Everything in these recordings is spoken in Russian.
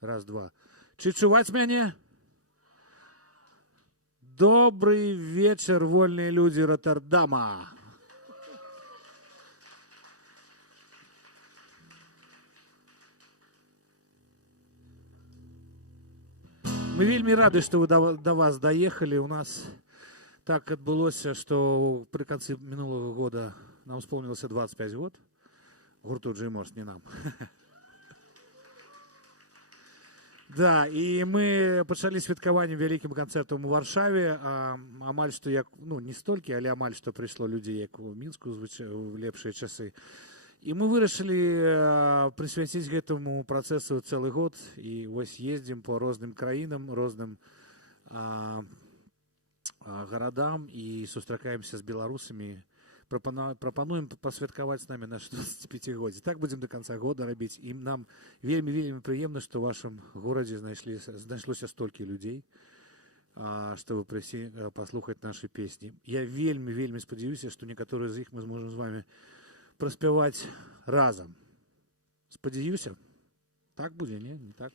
Раз, два. Чи чуваць мяне? Добрый вечер, вольные люди Роттердама. Мы вельмі рады, што вы да вас даехалі. У нас так адбылося, што пры канцы мінулага года нам исполнилось 25 год. Гурту Джейморс, не нам. Да, і мы пачалі святкаванне вялікім канцэртам у Варшаве, амаль што як, ну, не столькі, але амаль што прыйшло людзей, як у Мінску у лепшыя часы. І мы вырашылі прысвяціць гэтаму працэсу цэлы год, і вось ездзім по розным краінам, розным гарадам і сустракаемся з беларусамі. Прапануем пасвяткаваць з намі наш 25годдзе. Так будзем до канца года рабіць. І нам вельмі прыемна, што ў вашым горадзе знайшлося столькі людзей, што вы прыйшлі паслухаць нашы песні. Я вельмі спадзяюся, што некаторыя з іх мы зможам з вами праспяваць разам. Спадзяюся? Так будзе, не? Не так?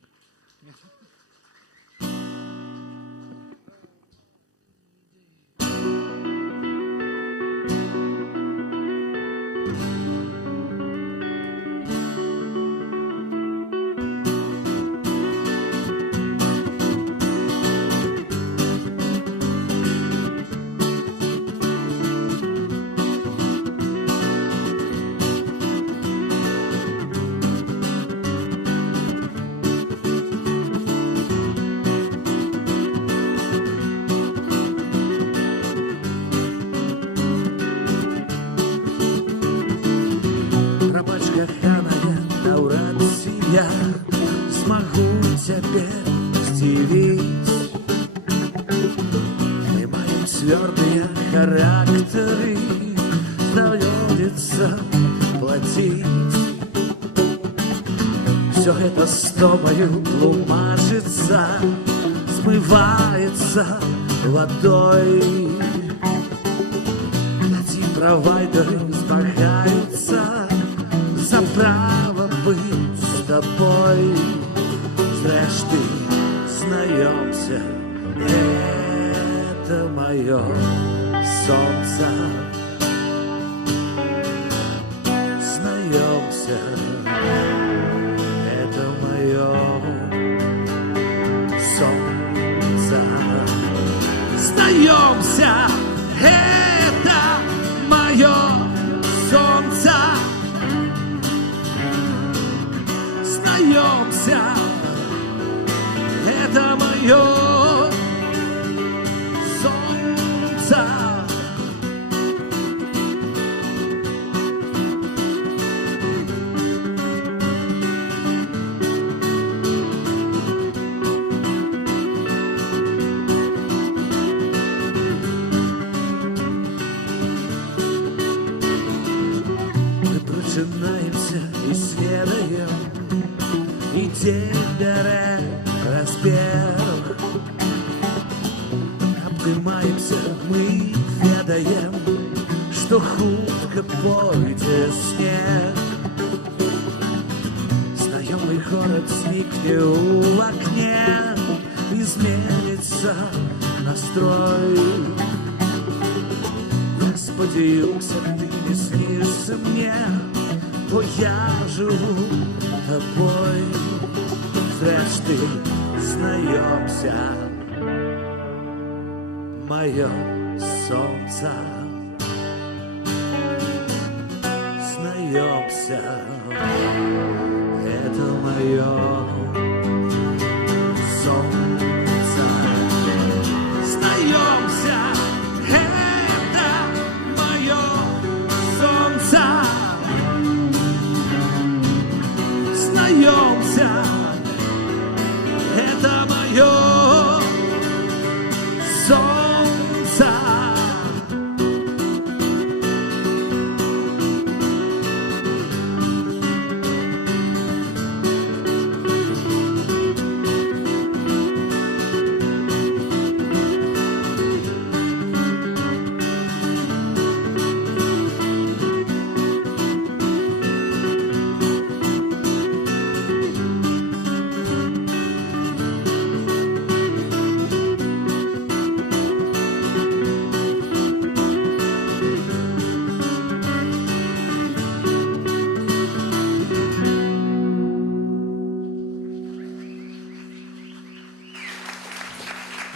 Твердые характеры доводится платить. Все это с тобою тлумачится, смывается водой. Эти провайдеры змагаются за право быть с тобой. Зрештою, знаемся, это мое солнце. Знаемся, это мое солнце. Знаемся, это мое солнце. Знаемся, это мое исследуем и деревья разбег. Обнимаемся, мы ведаем, что хутко пойдет снег. Знакомый город сникнет у окне, изменится настрой. Я сподеюся, ты не снишься мне, бо я живу тобой. Зрештою, знаемся, мое солнце. Знаемся, это мое солнце. Знаемся, это мое солнце. Знаемся, это мое солнце.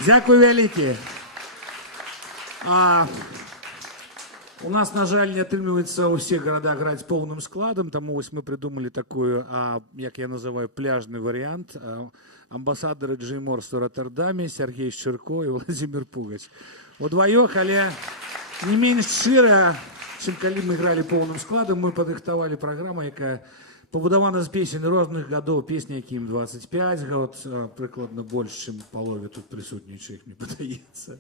Дзякуй вялікі. У нас, на жаль, не атрымліваецца ў ўсіх гарадах граць поўным складам, таму вось мы придумалі такую, як я называю, пляжны варыянт. Амбасадары Джим Морс у Роттердаме, Сергей Шчырко і Владзімир Пугач. Удваёх, але не менш шчыра, чым калі мы гралі поўным складам, мы падрыхтавалі праграму, якая пабудавана з песень розных гадоў, песні, якім 25 год, прыкладна больш, чым палове тут прысутнічаных, мне падаецца.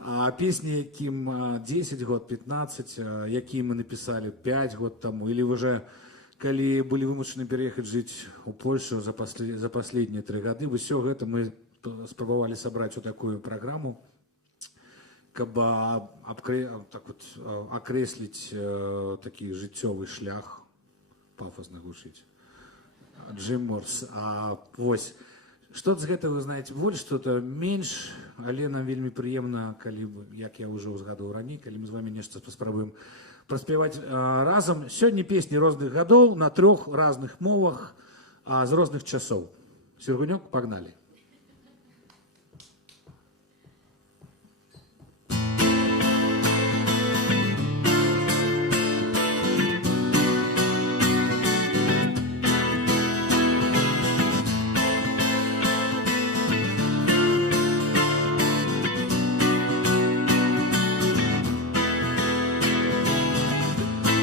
А песні, якім 10 год, 15, якія мы написали 5 год тому, или уже, калі былі вымушаны переехаць жыць у Польшу за последние 3 гады, все гэта мы спрабавалі сабраць у такую праграму, каб акрэсліць такі жыццёвы шлях, пафосна гучыць. Джим Морс. Вось. Что з гэтага вы знаете больш, что-то менш, але нам вельмі прыемна, калі, як я ўжо узгадаў раней, калі мы з вами нешта паспрабуем праспяваць разам. Сёння песні розных гадоў на 3 разных мовах, з розных часоў. Сергунёк, пагналі.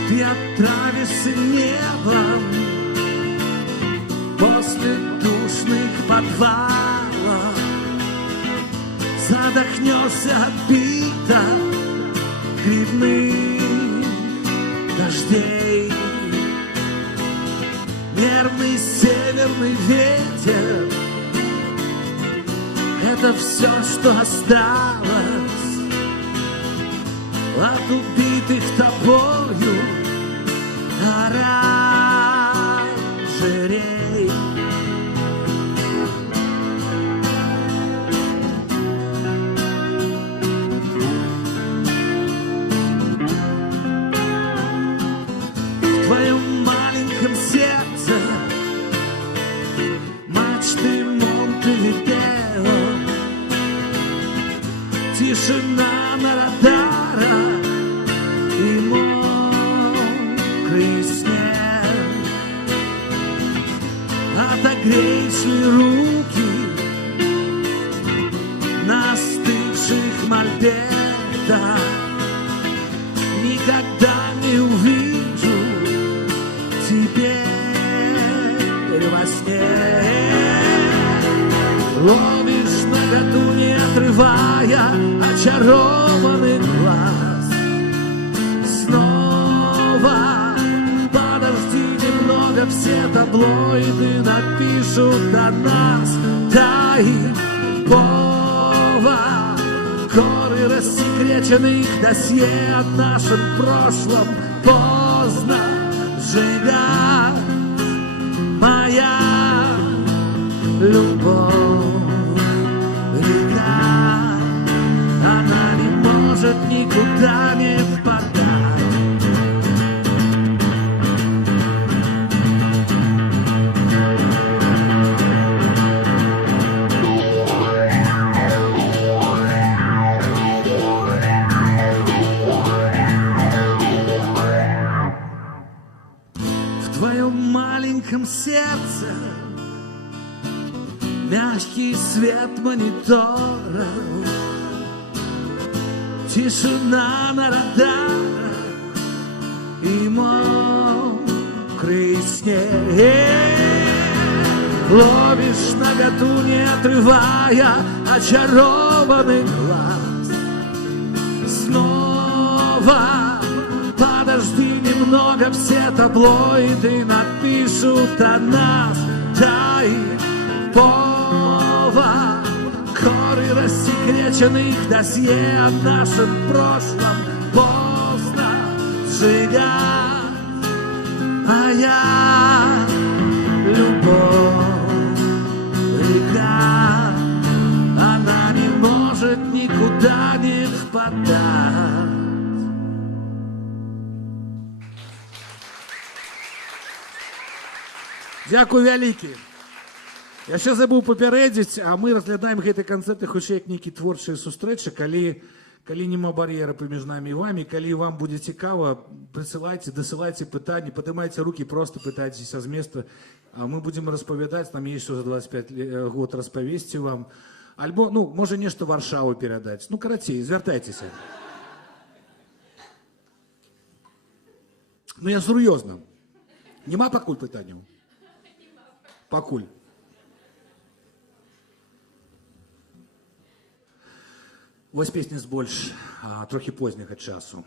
Ты отравишься небом после душных подвалов, задохнешься от биток грибных дождей. Нервный северный ветер — это все, что осталось от убитых тобою оранжерей. В твоем маленьком сердце мачты Монтевидео, тишина на радарах и мокрый снег. Отогреешь ли руки на остывших мольбертах? Никогда не увижу теперь во сне. Ловишь наготу, не отрывая очарованный глаз. Снова подожди немного, все таблоиды напишут о нас. Дай повод, горы рассекреченных досье о нашем прошлом. Поздно сжигать моя любовь, река, она не может никуда не впадать. В твоем маленьком сердце мягкий свет монитора, тишина на радарах и мокрый снег. Ловишь наготу, не отрывая очарованный глаз. Снова подожди немного, все таблоиды напишут о нас. Дай повод, горы рассекреченных досье о нашем прошлом. Поздно сжигать моя любовь, река, она не может никуда не впадать. Дзякуй вялікі. Я ще забув папярэдзіць, а мы разглядаем гэты канцэрты хутчэй як нейкі творчыя сустрэчы, калі няма бар'ера паміж намі і вамі, калі вам будзе цікава, прысылайце, дасылайце пытанні, падымайце рукі, просто пытайцеся з места, а мы будзем распавядаць, нам есть за 25 год распавесці вам, альбо, ну, можа нешта Варшаву перадаць, ну, карацей, звяртайцеся. Ну, я сур'ёзна. Нема пакуль пытанняў? Пакуль. Вось песня з больш трохі позняга часу.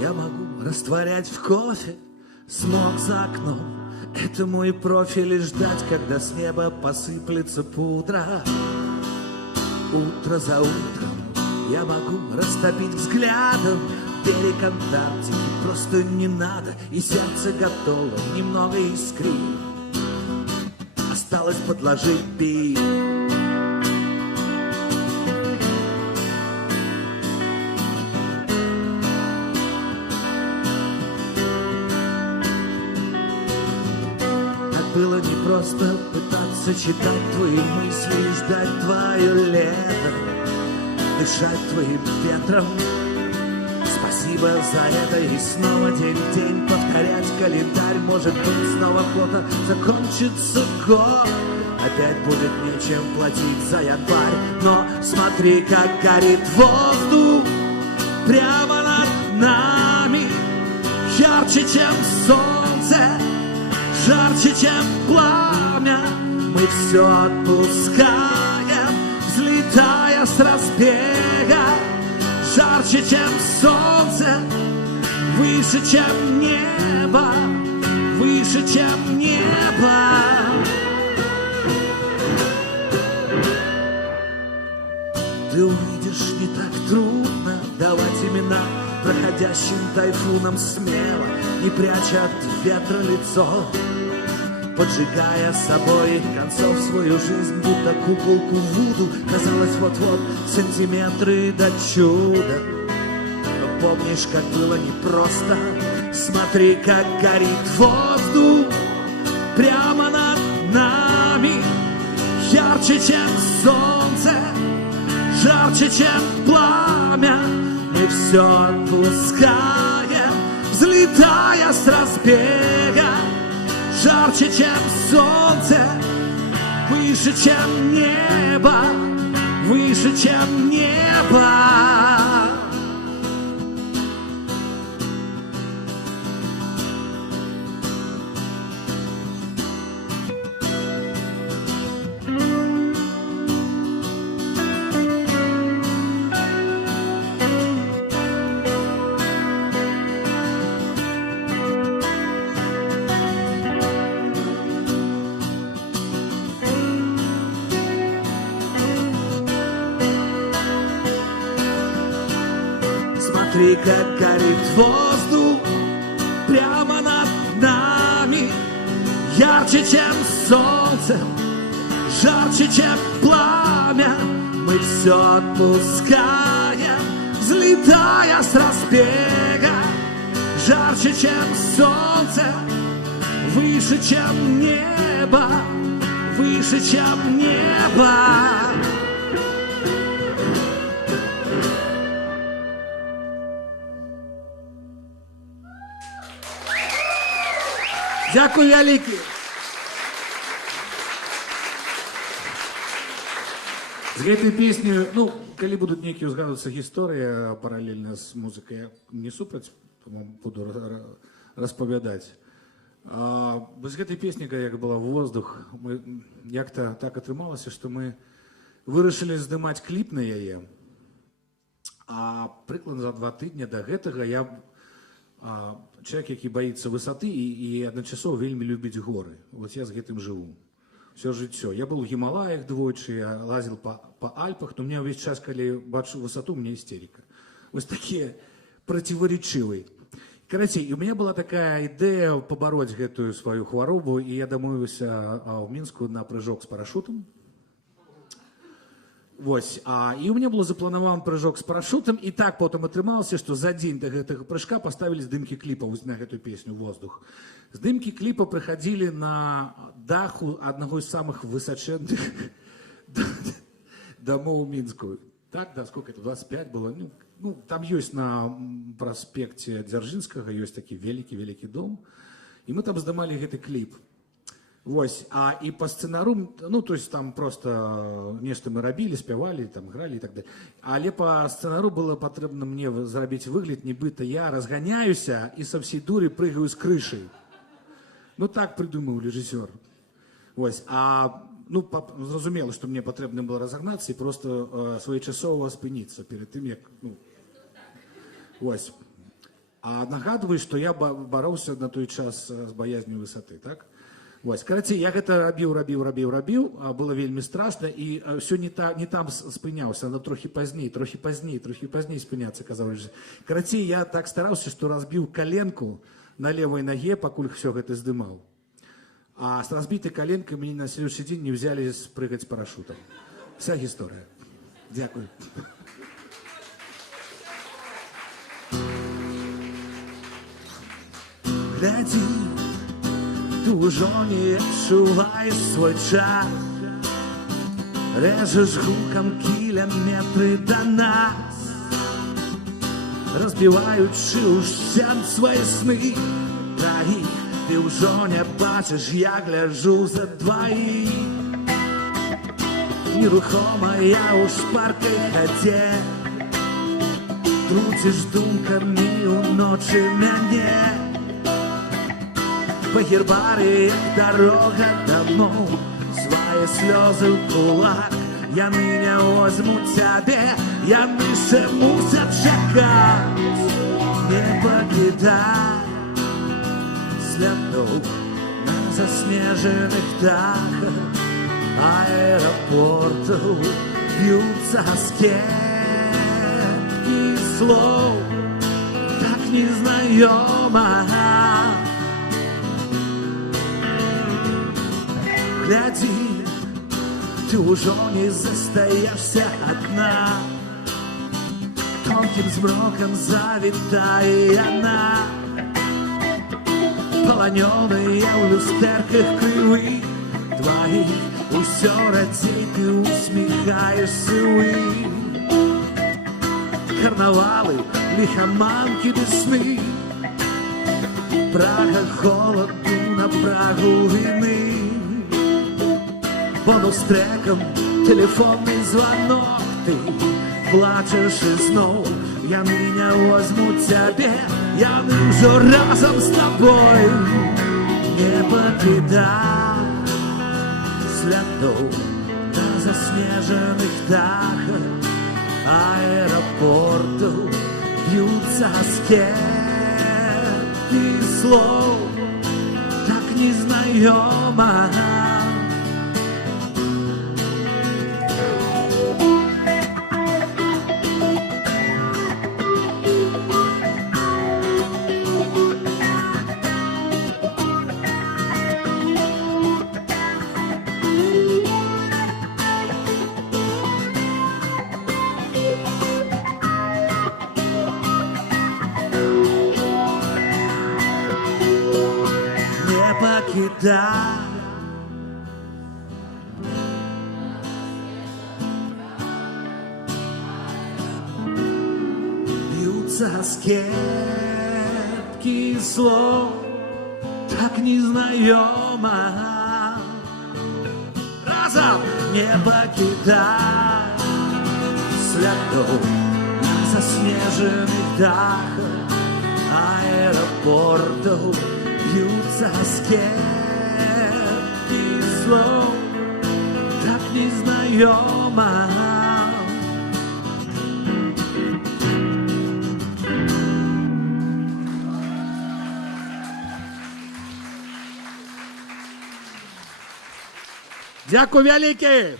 Я могу растворять в кофе смог за окном. Это мой профиль и ждать, когда с неба посыплется пудра. Утро за утром я могу растопить взглядом берег Антарктики. Просто не надо, и сердце готово немного искрить. Осталось подложить бит. Было непросто пытаться читать твои мысли и ждать твое лето, дышать твоим ветром. Спасибо за это, и снова день в день повторять календарь. Может быть, снова кто-то закончится год, опять будет нечем платить за январь. Но смотри, как горит воздух прямо над нами, ярче, чем солнце, жарче, чем пламя. Мы все отпускаем, взлетая с разбега. Жарче, чем солнце, выше, чем небо, выше, чем небо. Ты увидишь, не так трудно давать имена проходящим тайфуном смело, не пряча от ветра лицо, поджигая собой концов свою жизнь, будто куколку Вуду. Казалось, вот-вот сантиметры до чуда. Но помнишь, как было непросто? Смотри, как горит воздух прямо над нами, ярче, чем солнце, жарче, чем пламя. Мы все отпускаем, взлетая с разбега. Жарче, чем солнце, выше, чем небо, выше, чем небо. Смотри, как горит воздух прямо над нами, ярче, чем солнце, жарче, чем пламя. Мы все отпускаем, взлетая с разбега. Жарче, чем солнце, выше, чем небо, выше, чем небо. Дякую вялікі. З гэтай песню, ну, калі будуць нейкія ўзгадвацца гісторыі паралельна з музыкай, я не супраць, буду распавядаць. З гэтай песні, як была «Воздух», як-то так атрымалася, што мы вырашылі здымаць кліп на яе, а прыкладна за 2 тыдні да гэтага я человек, які боится высоты и адначасова вельмі любіць горы. Вот я з гэтым живу. Все жыццё. Я был в Гималаях двойчы, я лазил по Альпах, но у меня весь час, калі бачу высоту, у меня истерика. Вот такие противоречивые. Короче, у меня была такая идея побороть гэтую свою хваробу, и я дамовіўся в Мінску на прыжок с парашютом. Вось, і ў мяне было запланаваны прыжок з парашутам, і так потым атрымалася, што за дзень да гэтага прыжка паставілі здымкі кліпаў на гэтую песню «Воздух». Здымкі кліпа прыходзілі на даху аднаго з самых высачэнных дамоў у Мінску. Так, да, сколько это, 25 было? Ну, там ёсць на праспекце Дзяржынскага, ёсць такі вялікі дом, і мы там здымалі гэты кліп. Вось, і по сцэнару, ну, то есть там просто нешта мы рабілі, спявалі, там гралі і так далее. Але по сцэнару было патрэбна мне зрабіць выгляд, нібыта я разганяюся і са всей дуры прыгаю з крышай. Ну, так придумаў рэжысёр. Вось, ну, зразумела, што мне патрэбна было разагнацца і просто своечасова спыніцца перед тым, як, ну, вось. Нагадваю, што я бароўся на той час з баязню высоты, так? Вось, карацей, я гэта рабіў, было вельмі страшна, і ўсё не там спыняўся, но трохі пазней спыняцца, казаў рэжысёр. Карацей, я так стараўся, што разбіў каленку на левой ноге, пакуль все гэта здымаў. А с разбитой коленкой мне на следующий день не взяли прыгать с парашютом. Вся гісторыя. Дякую. Глядзі, ты ўжо не адчуваеш свой час, рэжаш гукам кіляметры да нас, разбіваючы ўшчэнт свае сны. Траіх ты ўжо не бачыш, я гляджу за дваіх. Нерухомая ў шпаркай хадзе, труціш думкамі ўночы мяне. По гербарыях дарога дамоў, свае слёзы ў кулак, яны не возьмут цябе, яны ще мусят чакаць. Не пакідай слядоў на заснежаных дахах аэропортаў, б'юцца скепкі слоў так незнаёмага. Глядзі, ты ўжо не застаешься адна, тонким змроком завітае яна, паланёная ў люстэрках крывых тваіх. Усё радзей ты усміхаешься ў іх. Карнавалы, ліхаманкі ды сны, прага холаду на прагу віны. Бонус треком телефонный звонок, ты плачешь и снова, яны не возьмут цябе, яны ўжо разом с тобой. Не пакідай слядоў на заснежаных дахах аэропортаў, б'юцца скепкі слоў так незнаёмага. Да. Бьются скепки слов так незнаёмо. Разом не покидай слядов на заснеженных дахах аэропортов. Бьются скепки слов так незнаёмо. Дякую вялікі!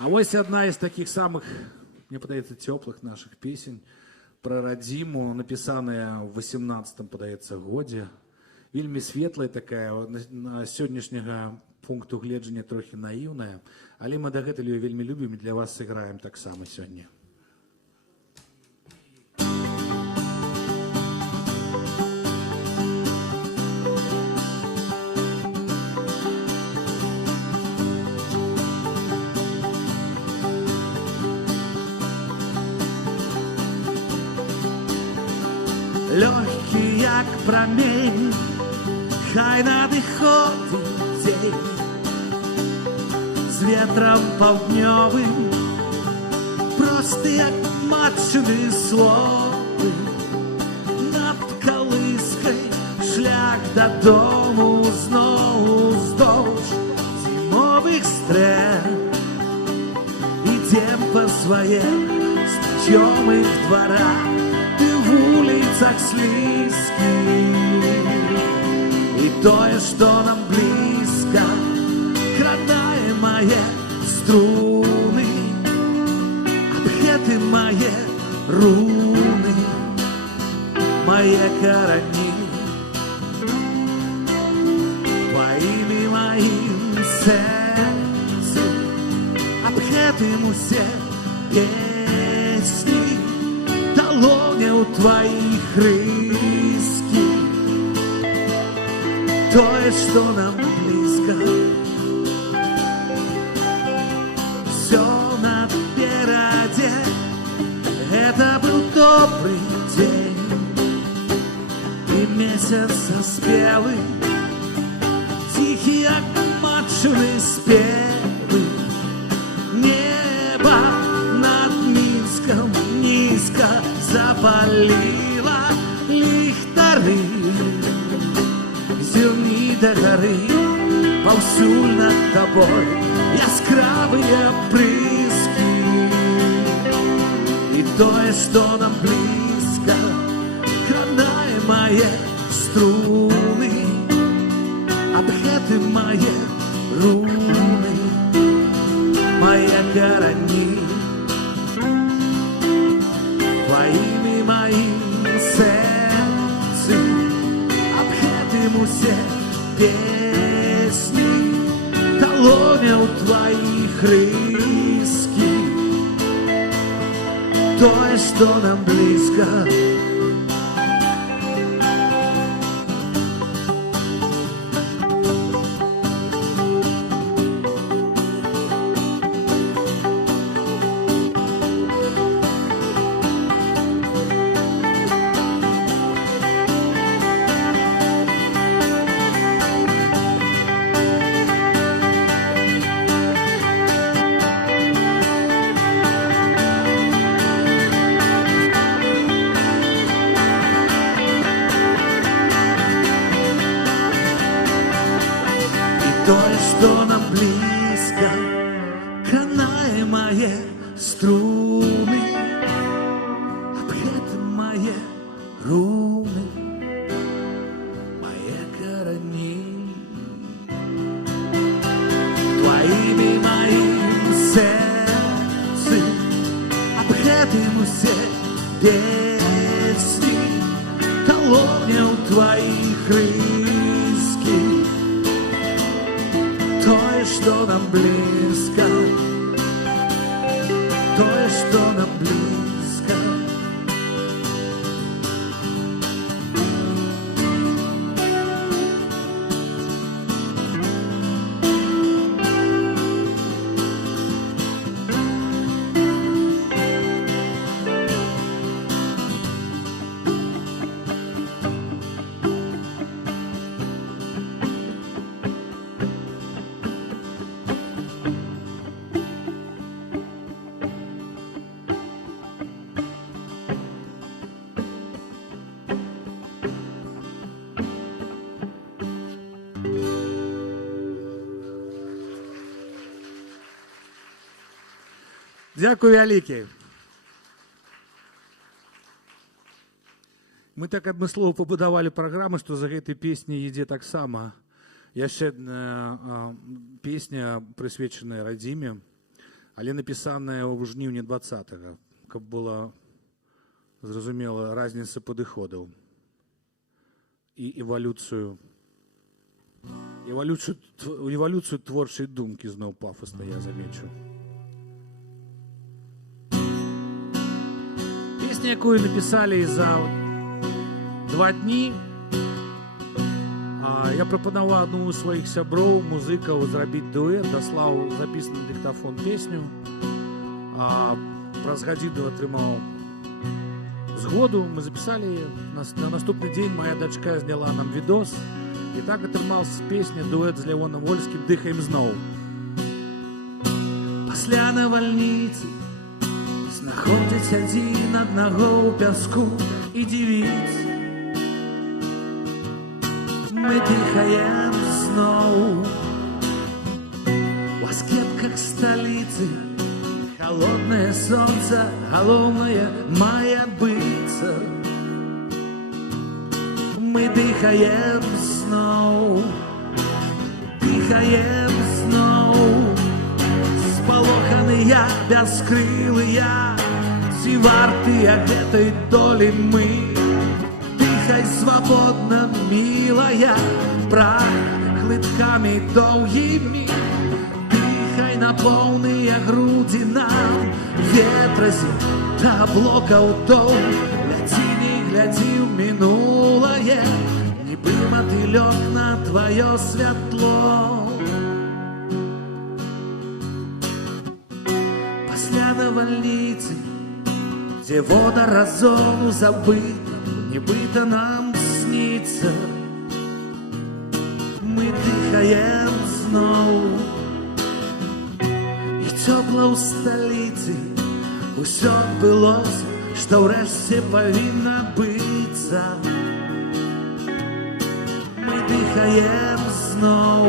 А вось одна из таких самых, мне падаецца, теплых наших песен про радзіму, написаная в 18-м, падаецца, годзе. Вельмі светлая такая, на сённяшняга пункту гледжання трохі наіўная, але мы дагэтуль ее вельмі любім і для вас сыграем таксама сёння. Легкий, як промень, хай надыходзіць дзень з ветрам паўднёвым, просты, як матчыны словы, над калыскай шлях дадому зноў уздоўж зімовых стрэл. Ідзем па свае знаёмых дварах, улицах слизких, и тое, что нам близко, крадае мои струны, объеты мои руны, мои корони, твоими моим сердцем, объетым усе песни, долоня у твоих рыски, тое, что нам близко, все напереди. Это был добрый день, и месяц заспелый, тихий, як матчыны спевы, небо над Минском низко запалила ліхтары, зірні да гары, паўсюль над тобой яскравыя прыскі, і тое, што нам блізка, кранае мае струны, аб'еты мае руны, мае карані, твоими моим сердцем, объетым усе песни, долоня у твоих рыски, тое, что нам близко. Тое, что нам близко, канае мои струны, объеты мои руны, мои корни, твоими моим сердцем, объетым усе песни, колония у твоих рыски, тое, что нам близко, тое, что нам близко. Дякую вялікі. Мы так адмыслова пабудавалі праграму, што за гэтай песняй ідзе таксама яшчэ адна песня, прысвечаная радзіме, але напісаная ў жніўні 20-го, каб была зразумела разніца падыходаў і эвалюцыю Эволюцию творчай думкі зноў пафосна, я замечу. Песня, якую написали за 2 дні. Я прапанаваў адну з сваіх сяброў, музыкаў, зрабіць дуэт, даслаў запісаны на дыктафон песню. Праз гадзіну атрымаў згоду, мы запісалі яе. На наступны дзень моя дачка зняла нам відос, і так атрымаўся песня дуэт з Лявоном Вольскім «Дыхаем зноў». Пасля навальніцы знаходзяць адзін аднаго ў пяску і дзівіць. Мы дыхаем зноў у аскепках сталіцы. Холодное солнце, галоўнае мае быцца. Мы дыхаем зноў, дыхаем зноў. Спалоханыя, бяскрылыя, ці вартыя гэтай долі мы? Дыхай свабодна, мілая, прагна глыткамі доўгімі. Дыхай на поўныя грудзі нам, ветразі да блокаў дол. Ляці, не глядзі ў мінулае, нібы матылёк на тваё святло. Пасля навальніцы, дзе вода разону забыта, нібыта нам сніцца. Мы дыхаем зноў, і цёпла ў сталіцы. Усё адбылося, што ўрэшце павінна быцца. Мы дыхаем зноў,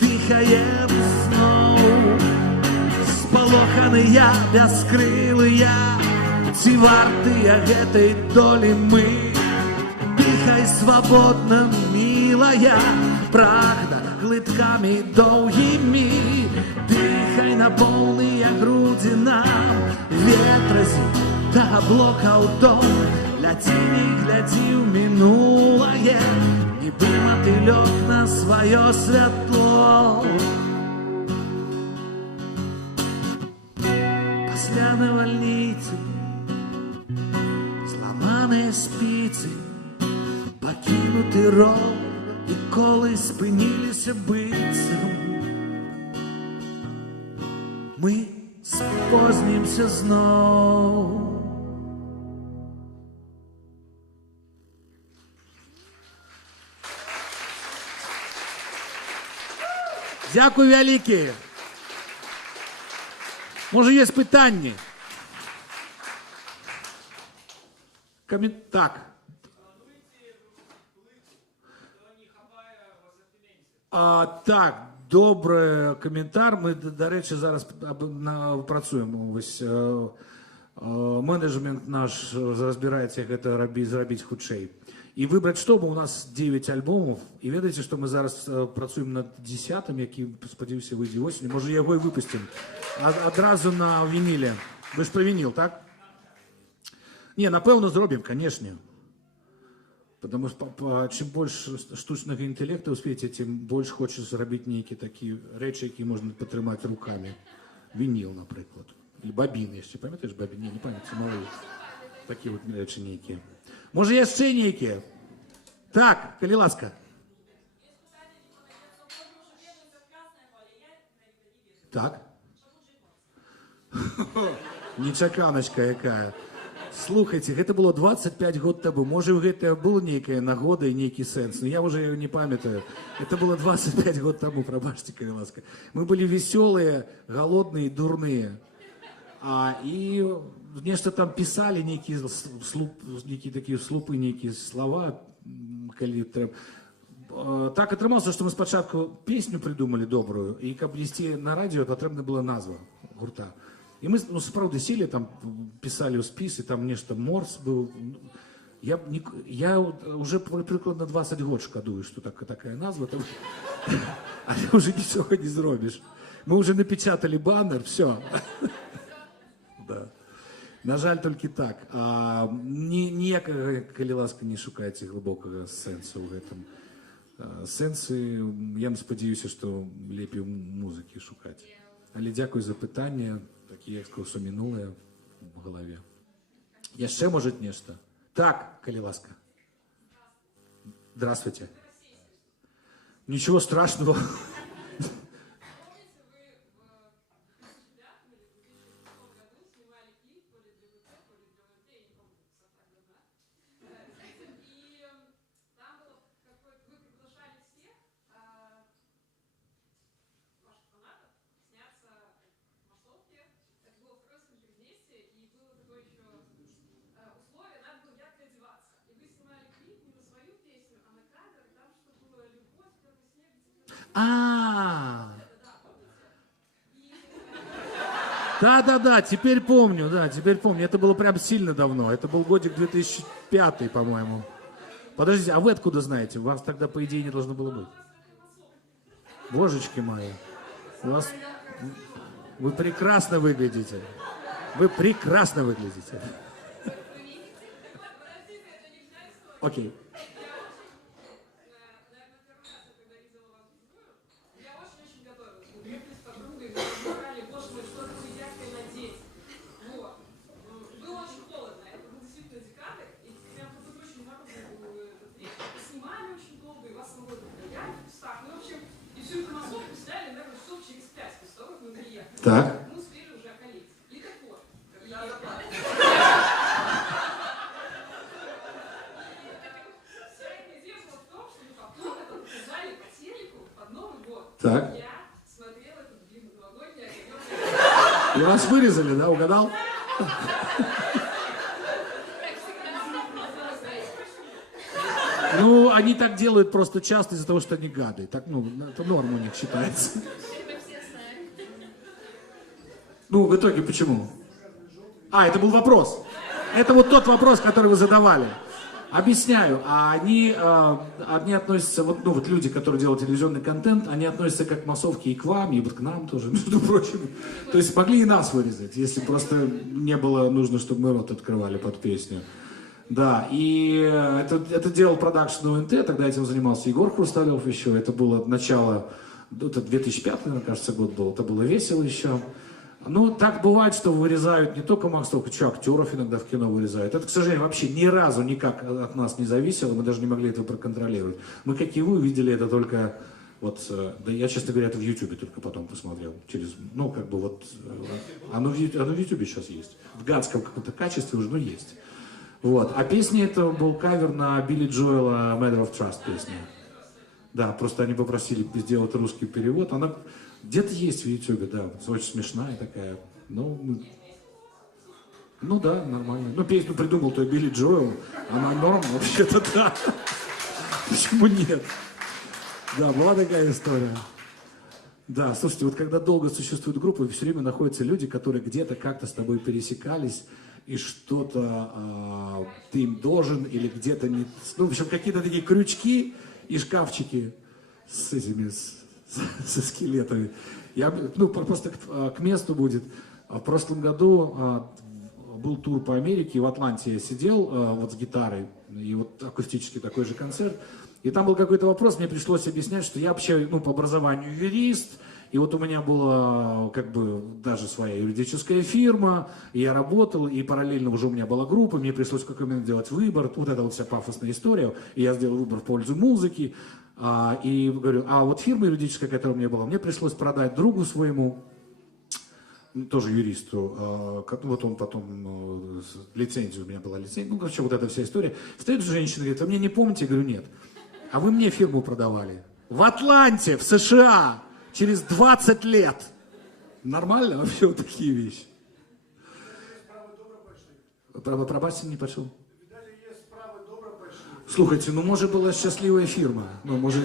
дыхаем зноў. Спалоханыя, бяскрылыя, ці вартыя гэтай долі мы? Дыхай свабодна, мілая, прагна глыткамі доўгімі. Дыхай на поўныя грудзі нам, ветразі да блокаў дом. Ляці, не глядзі ў мінулае, нібы матылёк на сваё святло. Пасля навальніцы зламаныя спіцы, пакінуты ров, і колы спыніліся быццам. Мы спознімся зноў. Дякую вялікі. Можа, ёсць пытанні? Так. Так, добры каментар. Мы, дарэчы, зараз працуем. Менеджмент наш разбіраецца, як гэта зрабіць хутчэй. І выбраць, што, бо у нас 9 альбомаў. І ведаеце, што мы зараз працуем над 10-м, які, спадзяюся, выйдзе осенью. Можа, яго і выпусцім. Адразу на вініле. Вы ж пра вініл, так? Не, напэўна, зробім, канешне. Потому что чым больш штучнага інтэлекта ў свеце, тым больш хочаш зрабіць нейкія такія рэчы, які можна патрымаць рукамі. Вініл, напрыклад. Или бабіны яшчэ. Памятаеш бабіны? Не памятаю, малыя. Такія вот рэчы нейкія. Можа, яшчэ нейкія? Так, калі ласка. Так. Нечаканачка якая. Слухайте, гэта было 25 год таму. Можа, гэта была нейкая нагода і нейкі сэнс. Но я уже не памятаю. Это было 25 год таму, прабачце, калі ласка. Мы былі весёлыя, голодныя, дурныя. І нешта там пісалі, нейкія такія слупы, нейкія слова, калі трэба. Так атрымалася, што мы спачатку песню придумалі добрую, і каб несці на радыё, патрэбна была назва гурта. І мы, сапраўды, сели, там, писали ў спісы, там нешта морс быў. Я уже прыкладна 20 год шкадую, што такая назва, там, але уже нічога не зробіш. Мы уже напечатали баннер, все. Да. На жаль, толькі так. Ніякага, калі ласка, не шукайце глыбокага сэнсу ў гэтым. сенси, я не сподіваюся, що лепі музики шукати. Але дякую за питання, такі екскурси минуле в голові. Яшчэ, може, нешта? Так, калі ласка. Здравствуйте. Ничего страшного. Да, теперь помню, Это было прям сильно давно. Это был годик 2005, по-моему. Подождите, а вы откуда знаете? Вас тогда, по идее, не должно было быть. Божечки мои. Вы прекрасно выглядите. Окей. Так. Так. И вас вырезали, да, угадал? Ну, они так делают просто часто из-за того, что они гады. Так, ну, это норма у них считается. Ну, в итоге почему? Это был вопрос. Это вот тот вопрос, который вы задавали. Объясняю. Они относятся, вот люди, которые делают телевизионный контент, они относятся как к массовке и к вам, и вот к нам тоже, между прочим. То есть могли и нас вырезать, если просто не было нужно, чтобы мы рот открывали под песню. Да, и это делал продакшн УНТ, тогда этим занимался Егор Хрусталев еще. Это было начало, это 2005, мне кажется, год был, это было весело еще. Ну, так бывает, что вырезают не только массовку, актеров иногда в кино вырезают. Это, к сожалению, вообще ни разу никак от нас не зависело, мы даже не могли этого проконтролировать. Мы, как и вы, увидели это только, да я, честно говоря, это в Ютубе только потом посмотрел. Оно в Ютубе сейчас есть. В гадском каком-то качестве уже, есть. А песня это был кавер на Билли Джоэла «Matter of Trust» песня. Да, просто они попросили сделать русский перевод. Она где-то есть в Ютубе, да, очень смешная такая. Ну да, нормально. Ну, песню придумал то Билли Джоэл, она норм, вообще-то да. Почему нет? Да, была такая история. Да, слушайте, вот когда долго существует группа, все время находятся люди, которые где-то как-то с тобой пересекались, и что-то ты им должен, или где-то не... Ну, в общем, какие-то такие крючки и шкафчики с этими... со скелетами. Просто к месту будет. В прошлом году был тур по Америке, и в Атланте я сидел с гитарой, и акустический такой же концерт. И там был какой-то вопрос, мне пришлось объяснять, что я вообще, по образованию юрист, и у меня была, даже своя юридическая фирма, и я работал, и параллельно уже у меня была группа, мне пришлось в какой-то момент делать выбор, это вся пафосная история, и я сделал выбор в пользу музыки, и говорю, фирма юридическая, которая у меня была, мне пришлось продать другу своему, тоже юристу, он потом, лицензия у меня была, лицензия, эта вся история. Стоит женщина, говорит, вы мне не помните? Я говорю, нет. А вы мне фирму продавали. В Атланте, в США, через 20 лет. Нормально вообще такие вещи? Пробачте, не пошел. Слухайте, може була щаслива фірма. Може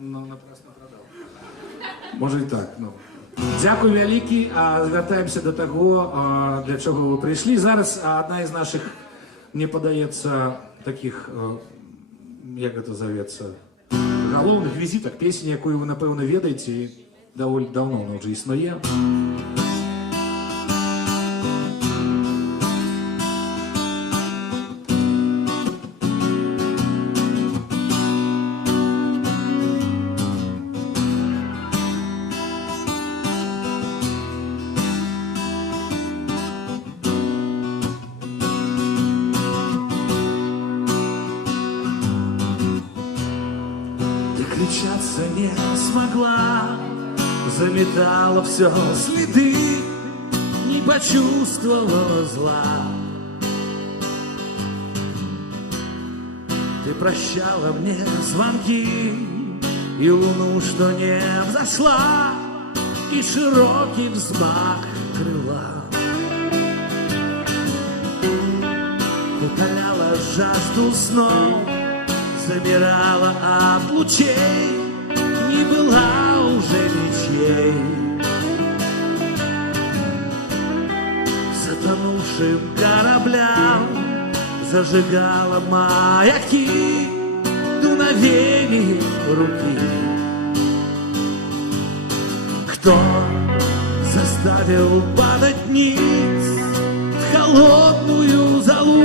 напрасно продав. Може і так. Дякую велике. Звертаємося до того, для чого ви прийшли. Зараз одна із наших, мені подається, таких, як це зоветься, головних візиток, пісні, яку ви, напевно, ведаєте, доволі давно вона вже існує. Докричаться не смогла, заметала все следы, не почувствовала зла. Ты прощала мне звонки и луну, что не взошла, и широкий взмах крыла. Утоляла жажду снов, замирала от лучей, не была уже ничьей. Затонувшим кораблям зажигала маяки дуновением руки. Кто заставил падать ниц в холодную залу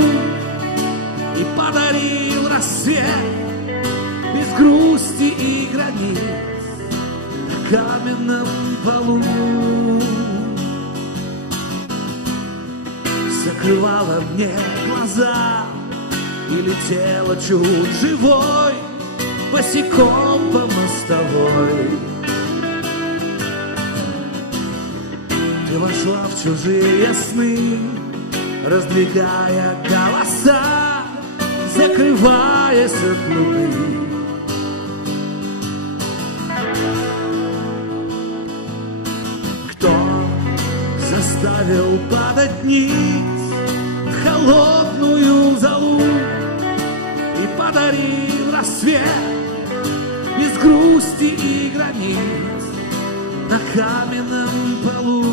и подарил рассвет без грусти и границ на каменном полу? Закрывала мне глаза и летела чуть живой босиком по мостовой. Ты вошла в чужие сны, раздвигая голоса, закрываясь от луны. Кто заставил падать ниц в холодную залу и подарил рассвет без грусти и границ на каменном полу?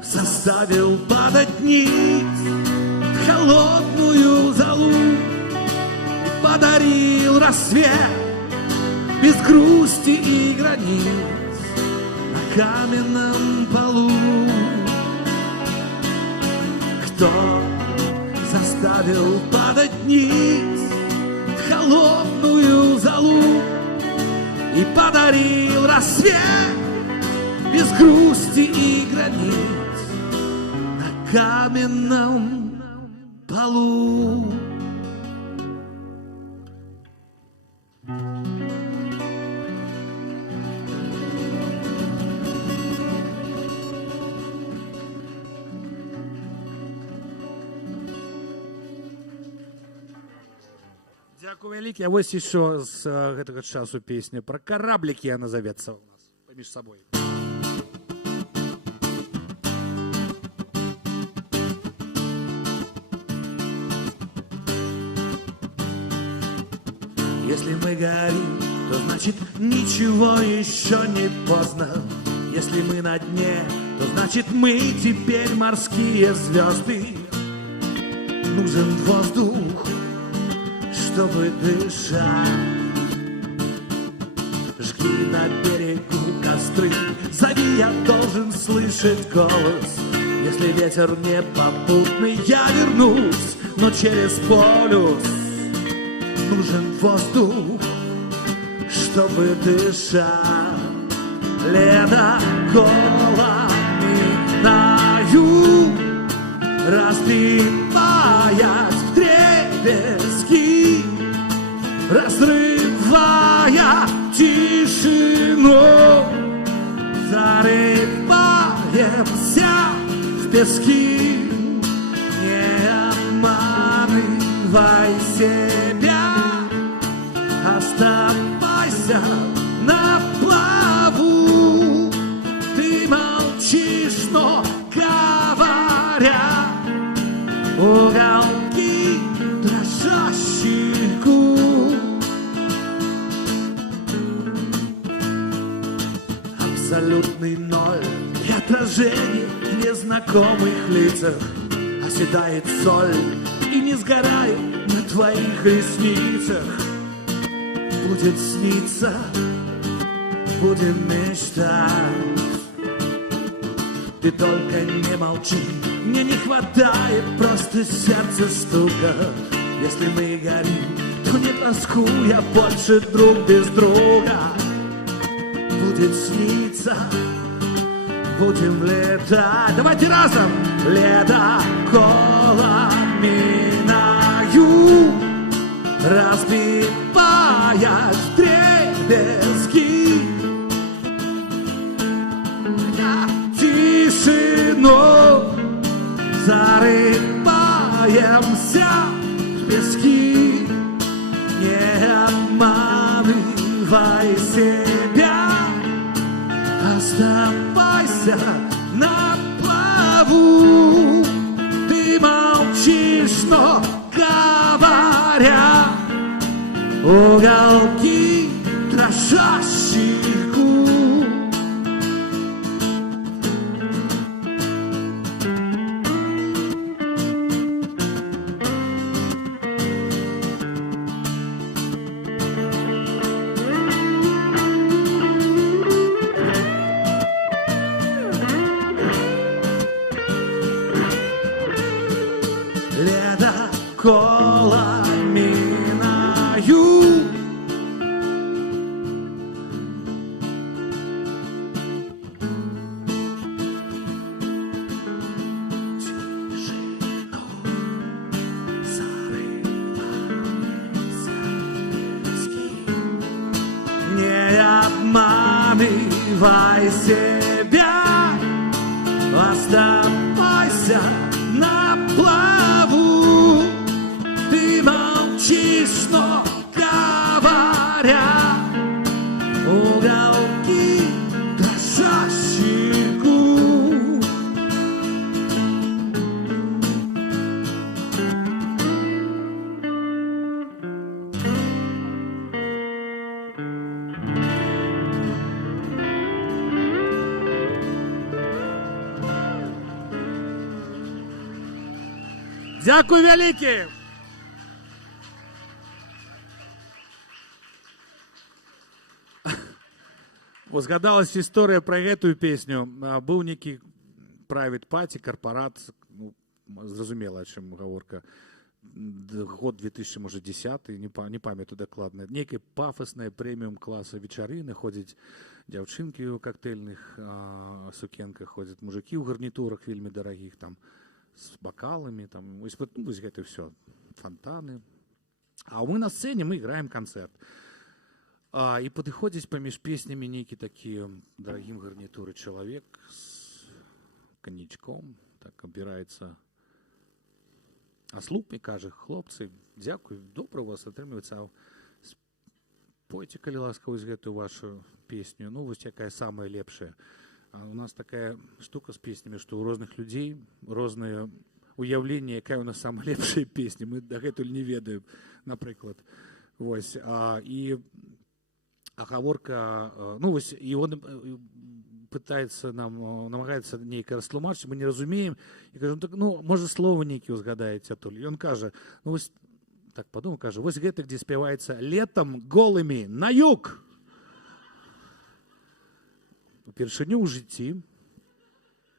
Заставил падать ниц в холодную залу и подарил рассвет без грусти и границ на каменном полу. Кто заставил падать ниц в холодную залу и подарил рассвет без грусти и границ на каменном полу? Дякую вялікі. А вось еще з гэтага часу песня про кораблики, она зовется у нас поміж собой. Если мы горим, то значит ничего еще не поздно. Если мы на дне, то значит мы теперь морские звезды. Нужен воздух, чтобы дышать. Жги на берегу костры, зови, я должен слышать голос. Если ветер не попутный, я вернусь, но через полюс. Нужен воздух, чтобы дышать. Ледоколами на юг, разбиваясь вдребезги, разрывая тишину, зарываемся в пески. Не обманывай себя, оставайся на плаву. Ты молчишь, но говоря, уголки дрожащих губ. Абсолютный ноль и отражение в незнакомых лицах. Оседает соль и не сгорает на твоих ресницах. будет сниться, будем мечтать. Ты только не молчи, мне не хватает просто сердца стука. Если мы горим, то не тоскуя больше друг без друга. Будет сниться, будем летать. Давайте разом! Ледоколом минаю, разбивая вдребезги. Тишину зарываемся в пески. Не обманывай себя, оставайся на плаву. Ты молчишь, но говоря, уголки дрожащих губ. Ледоколом минаю. Тишину зарываемся в пески. Не обманывай себя, оставайся на плаву. Ты молчишь, но говоря, уголки дрожащих губ. Дякую вялікі! Згадалась історія про гэтую песню. Быў нейкі private party, карпарат, ну, зразумела, о чым гаворка. Год 2010, не памятаю дакладна. Нейкая пафосная прэміум класа вечарыны, ходзяць дзяўчынкі ў коктейльных сукенках, ходзяць мужыкі ў гарнітурах вельмі дарагіх, там, с бокалами, там, вось гэта все, фонтаны. А мы на сцене, мы играем концерт. И подыходзіць паміж песнямі нейкі такі дарагім гарнітуры чалавек з коньячком, так абіраецца аслуп і кажа: хлопцы, дзякуй, добра у вас атрымліваецца, пойце, калі ласка, вось гэтую вашу песню, ну вось якая самая лепшая. А у нас такая штука з песнямі, што ў розных людзей рознае уяўленне, якая у нас самая лепшая песня. Мы дагэтуль не ведаем, напрыклад. Вось, і гаворка, ну вось, і он пытаецца намагаецца нейка растлумачыць, мы не разумеем, і кажу, ну, можа, слова нейкі узгадаеце, Атоль. І он кажа, ну вось, так падумаў, кажа, вось гэта, где спяваецца летом голымі на юг. Упершыню ў жыцці,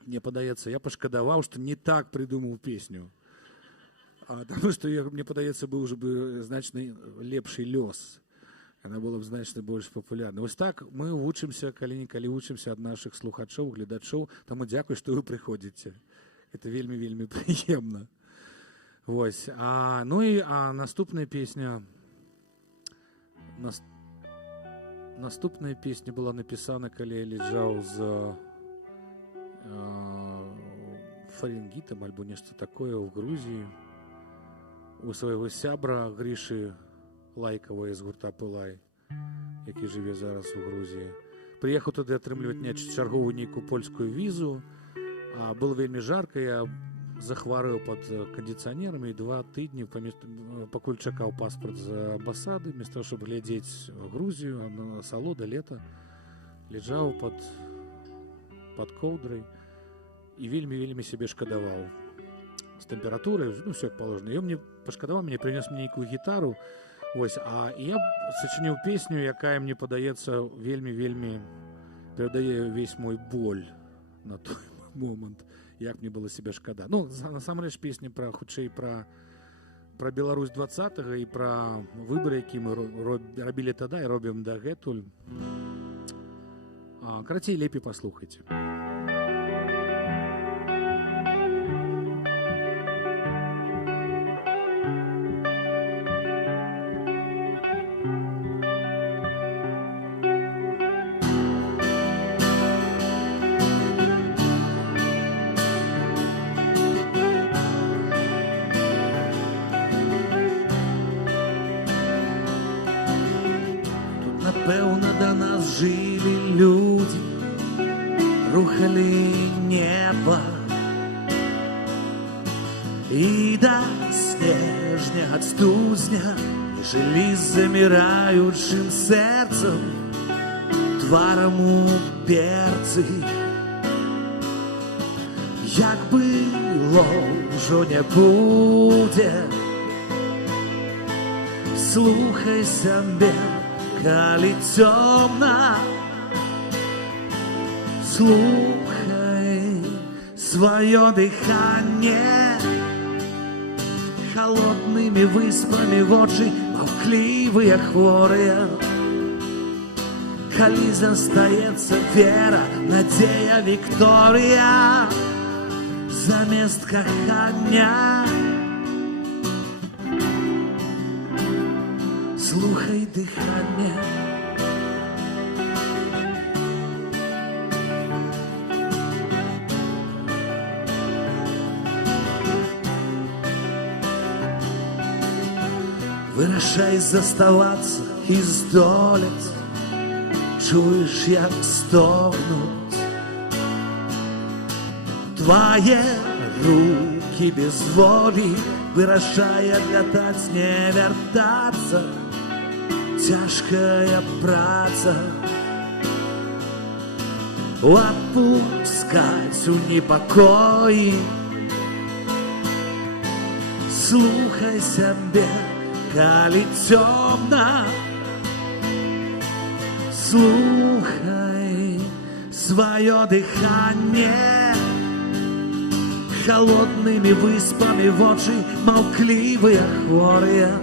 мне падаецца, я пашкадаваў, што не так прыдумаў песню. Таму што, мне падаецца, быў уже бы значна лепшы лёс. Яна была б значна больш папулярна. Вось так мы вучымся, калі-нікалі вучымся ад нашых слухачоў, гледачоў. Таму дзякуй, што вы прыходзіце. Это вельмі-вельмі прыемна. Вось. Ну і наступная песня... Наступная песня была написана, калі я лежаў з фарингітам альбо нешта такое ў Грузіі. У свайго сябра Грышы Лайкава з гурта «Пылай», які жыве зараз у Грузіі. Прыехаў туды атрымліваць чарговую нейкую польскую візу. Было вельмі жарка, я захварэў пад кандыцыянерамі, 2 тыдні, пакуль чакаў паспорт з амбасады, вместо того, чтобы глядзець Грузію, асалода, лета, лежаў пад коўдрай і вельмі сябе шкадаваў. З тэмпературай, ну, все як положено. І он мне пашкадаваў, мне прынёс нейкую гітару, Вось, а я сачыніў песню, якая мне падаецца вельмі перадае ўвесь мой боль на той момант, як мне было себе шкада. Ну, насамрэч песня пра хутчэй пра Беларусь 20-го і пра выбары, які мы рабілі тада і робім дагэтуль. Карацей, лепей паслухайце. Напэўна, да нас жылі людзі, рухалі неба, і да снежня ад студзня і жылі з заміраючым сэрцам, тварам у перцы. Як было, ўжо не будзе, слухай сябе, калі цёмна, слухай сваё дыханне, халоднымі выспамі вочы маўклівыя хворыя. Калі застаецца вера, надзея, Вікторыя, замест кахання, слухай дыханне. Вырашай заставацца і здолець, чуеш, як стогнуць твае рукі без волі. Вырашай адлятаць, не вяртацца, цяжкая праца, адпускаць у непакоі. Слухай сябе, калі цёмна, слухай сваё дыханне, халоднымі выспамі вочы маўклівыя хворыя.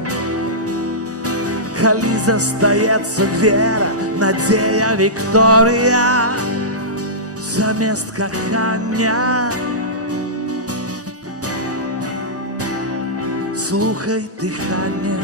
Калі застаецца вера, надзея, Вікторыя, замест кахання, слухай дыханне.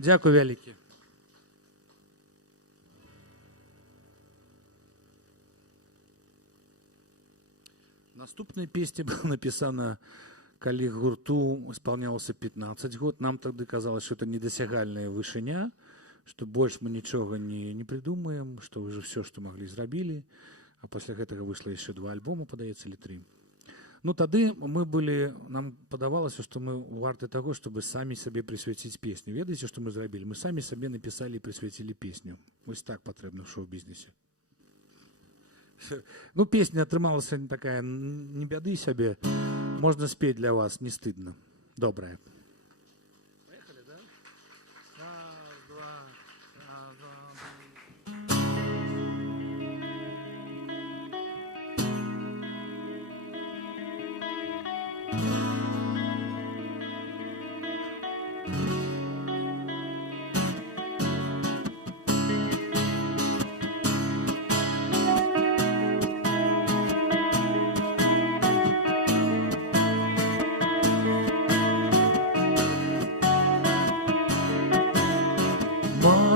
Дзякуй вялікі. Наступная песня была написана, калі гурту исполнялся 15 год. Нам тогда казалось, что это недосягальная вышыня, что больше мы ничего не придумаем, что уже все, что могли, зрабілі. А после гэтага вышло еще 2 альбома, падаецца, или 3. Ну, тады мы были, нам падавалася, что мы варты того, чтобы сами себе присвяціць песню. Ведаеце, что мы зрабілі? Мы сами себе написали и присвятили песню. Вось так патрэбна в шоу-бізнесе. Ну, песня атрымалася такая, не бяды сябе. Можно спеть для вас, не стыдно. Добрая. Поехали, да? Раз, два, раз, два.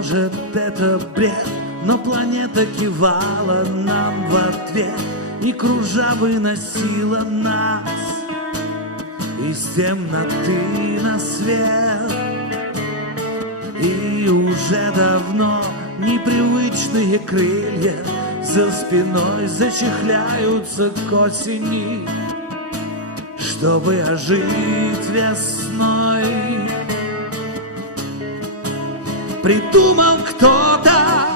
Может, это бред, но планета кивала нам в ответ и кружа выносила нас из темноты на свет. И уже давно непривычные крылья за спиной зачехляются к осени, чтобы ожить весной. Придумал кто-то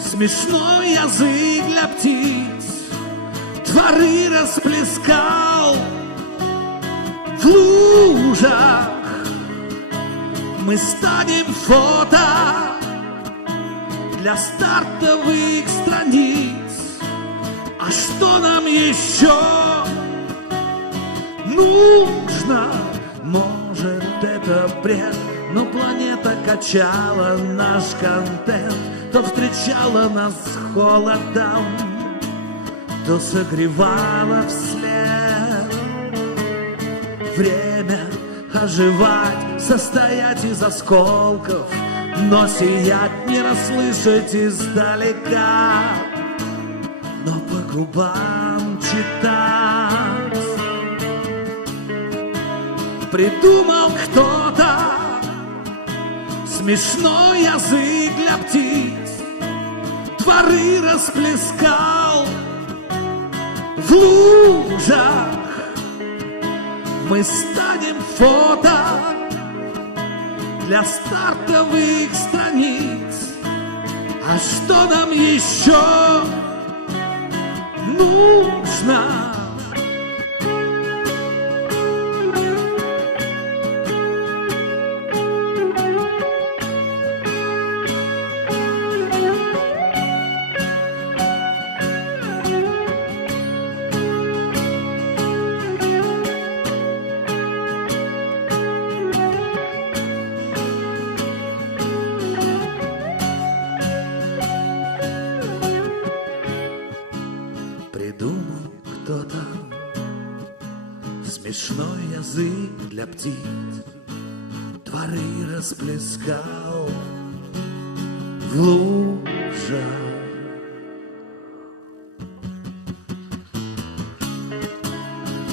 смешной язык для птиц, дворы расплескал в лужах. Мы станем фото для стартовых страниц. А что нам еще нужно? Может, это бред, но планета качала наш контент, то встречала нас с холодом, то согревала вслед. Время оживать, состоять из осколков, но сиять, не расслышать издалека, но по губам читать. Придумал кто-то смешной язык для птиц, дворы расплескал в лужах. Мы станем фото для стартовых страниц. А что нам еще нужно? Придумал кто-то смешной язык для птиц, дворы расплескал в лужах.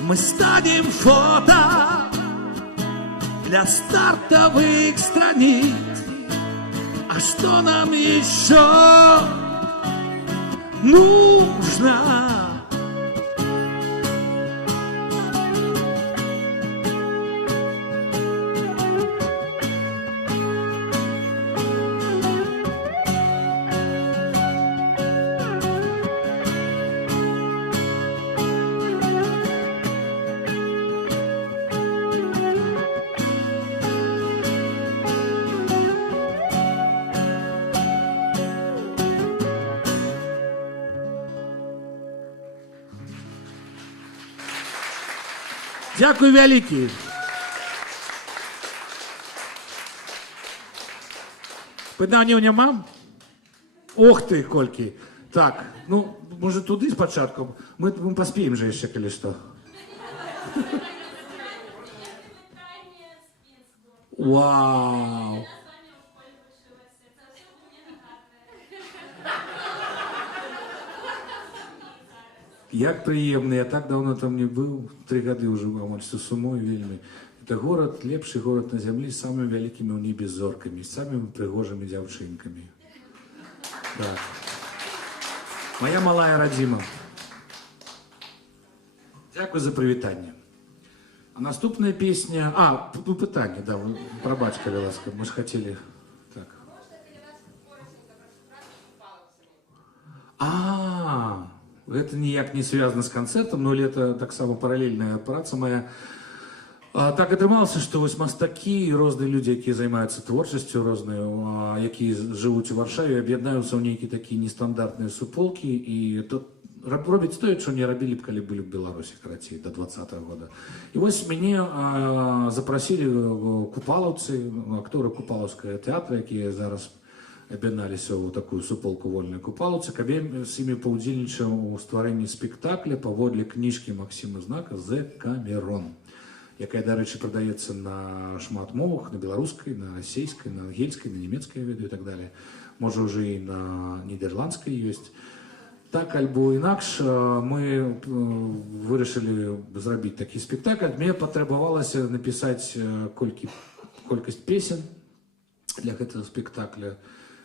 Мы станем фото для стартовых страниц. А что нам еще нужно? Дякую вялікі. Пытанняў няма? Ох ты, колькі. Так, ну, може туди спочатку? Ми поспіємо же ще, коли що. Вау. Як прыемна, я так давно там не быў, 3 гады ўжо амаль што сумой вельмі. Это горад, лепшы горад на зямлі з самымі вялікімі ў небе зоркамі, з самымі прыгожымі дзяўчынкамі. Так. Моя малая радзіма. Дзякуй за прывітанне. А наступная песня... пытанне, да, прабач, калі ласка, мы ж хацелі... Так. Это ніяк не связано с концертом, но это так само параллельная праца моя. Так атрымалася, што вось мастакі і розныя людзі, якія займаюцца творчасцю розныя, якія жывуць у Варшаве, аб'яднаюцца ў нейкія такія нестандартныя суполкі і робяць тое, што не рабілі б, калі былі в Беларусі, карацей, до 2020 года. І вось мяне запрасілі купалаўцы, акторы купалаўскага тэатра, якія зараз аб'ядналіся ў такую суполку вольнай купалаўцы, каб я з імі паўдзельнічаў у стварэнні спектакля паводле кніжкі Максіма Знака «Зе Камерон», якая, дарэчы, прадаецца на шмат мовах, на беларускай, на расійскай, на ангельскай, на нямецкай ведаю і так далее. Можа, ўжо і на нідерландскай ёсць. Так альбо інакш мы вырашылі зрабіць такі спектакль. Мне патрабавалася напісаць колькасць песен для гэтага спектакля,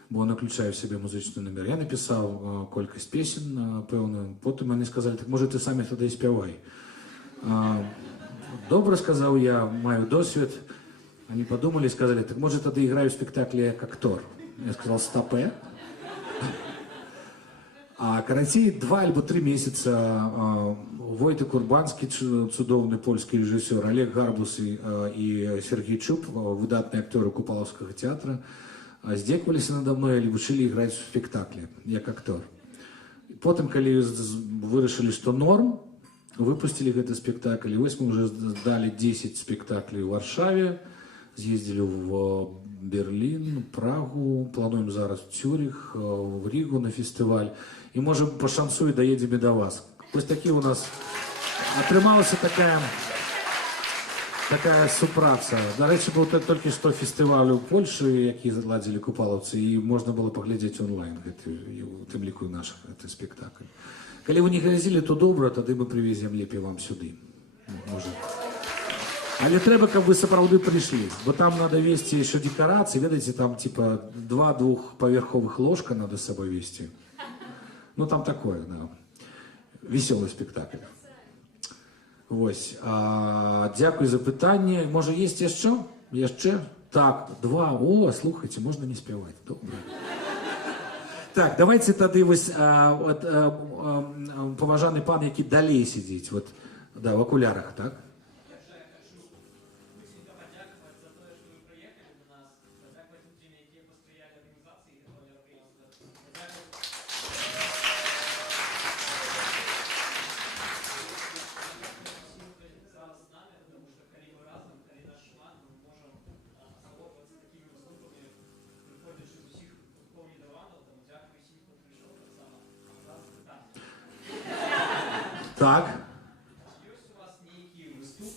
бо наключаю сябе музычны номер. Я напісаў колькасць песен пэўную, потым яны сказалі, так можа ты самі тады і спявай. Добра, сказаў я, маю досвед. Они подумали и сказали, так может тогда играю в спектакле как актор. Я сказал, стопе. А карацей 2 альбо 3 месяца Войтек Урбанскі, цудоўны польскі рэжысёр, Олег Гарбус і Сергей Чуб, выдатныя акцёры Купалаўскага тэатра, здзекаваліся надо мной, але вучылі іграць у спектакле як актор. Потым, калі вырашылі, што норм, выпусцілі гэты спектакль, і вось мы ўжо далі 10 спектакляў у Варшаве, з'ездзілі в Берлін, Прагу, плануем зараз Цюрих, в Рігу на фестываль, і можа пашанцуе даедзем і да вас. Вось такі у нас атрымалася такая супраца. Дарэчы, быў толькі што фестываль у Польшы, які ладзілі купалаўцы, і можна было паглядзець онлайн гэты, у тым ліку наш гэты спектакль. Калі вы не глядзелі, то добра, тады мы прывезем лепей вам сюды. Можа. Але трэба, каб вы сапраўды прыйшлі, бо там надо весці яшчэ дэкарацыі, ведаеце, там типа 2 двухпавярховых ложка надо з сабой весці. Ну там такое, да. Весёлы спектакль. Вось. Дзякуй за пытанне. Можа, есть яшчэ? Яшчэ? Так, 2. О, слухайце, можна не спяваць. Добра. Так, давайте тады вось паважаны пан, які далей сидзіць, вот, да, в окулярах, так? Так. Ёсць у вас нейкі выступ,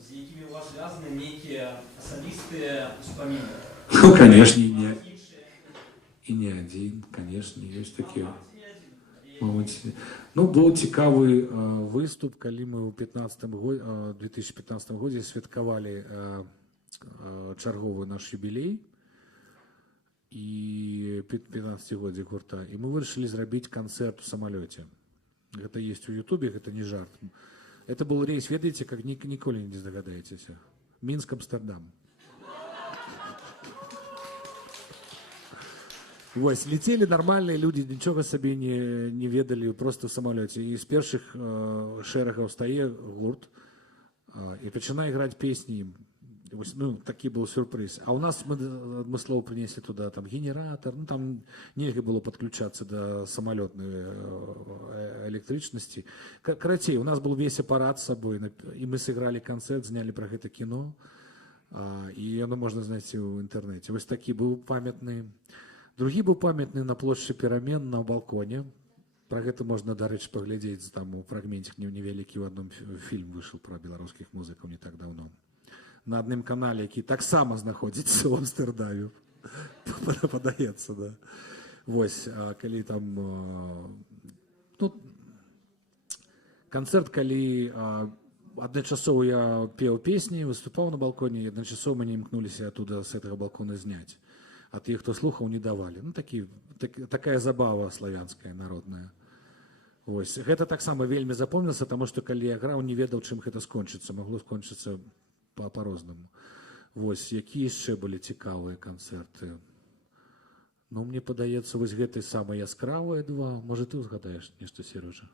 з якімі у вас звязаны нейкія асабістыя ўспаміны? Ну, конечно, і не адзін, конечно, ёсць такія моменты. Ну, быў цікавы выступ, калі мы ў 2015 годзе святкавалі чарговы наш юбілей і 15-годзе гурта, і мы вырашылі зрабіць канцэрт у самалёце. Это есть у Ютубе, это не жарт. Это был рейс, ведаете, как ніколі не здагадаетесь. Мінск-Амстердам. Вось, летели нормальные люди, ничего себе не ведали, просто в самолете. И из первых шерагаў стае гурт и пачынае играть песни. Ну, такі был сюрприз. А у нас мы адмыслова принесли туда там генератор, ну там нельга было подключаться до самолетной электричности. Карацей, у нас был весь аппарат с собой, и мы сыграли концерт, сняли про это кино, и оно можно знайти в интернете. Вот такі был памятный. Другі был памятный на площади Перамен на балконе. Про гэта можно, дарэчы, паглядзець, там у фрагментик невялікі в одном фильм вышел про белорусских музыков не так давно. На адным канале, які таксама знаходзіцца ў Амстэрдаме. Падаецца, да. Вось, калі там... Ну, канцэрт, калі адначасова я пеў песні, выступаў на балконе, і адначасова мы не імкнуліся оттуда з гэтага балкона зняць. А тых, хто слухаў, не давалі. Ну, такая забава славянская, народная. Вось. Гэта таксама вельмі запомнілася, таму што калі я граў, не ведаў, чым гэта скончыцца. Магло скончыцца по-рознаму. Вось, якія яшчэ былі цікавыя канцэрты. Ну, мне падаецца, вось гэты самы яскравыя 2. Можа, ты узгадаеш нешта, Сережа?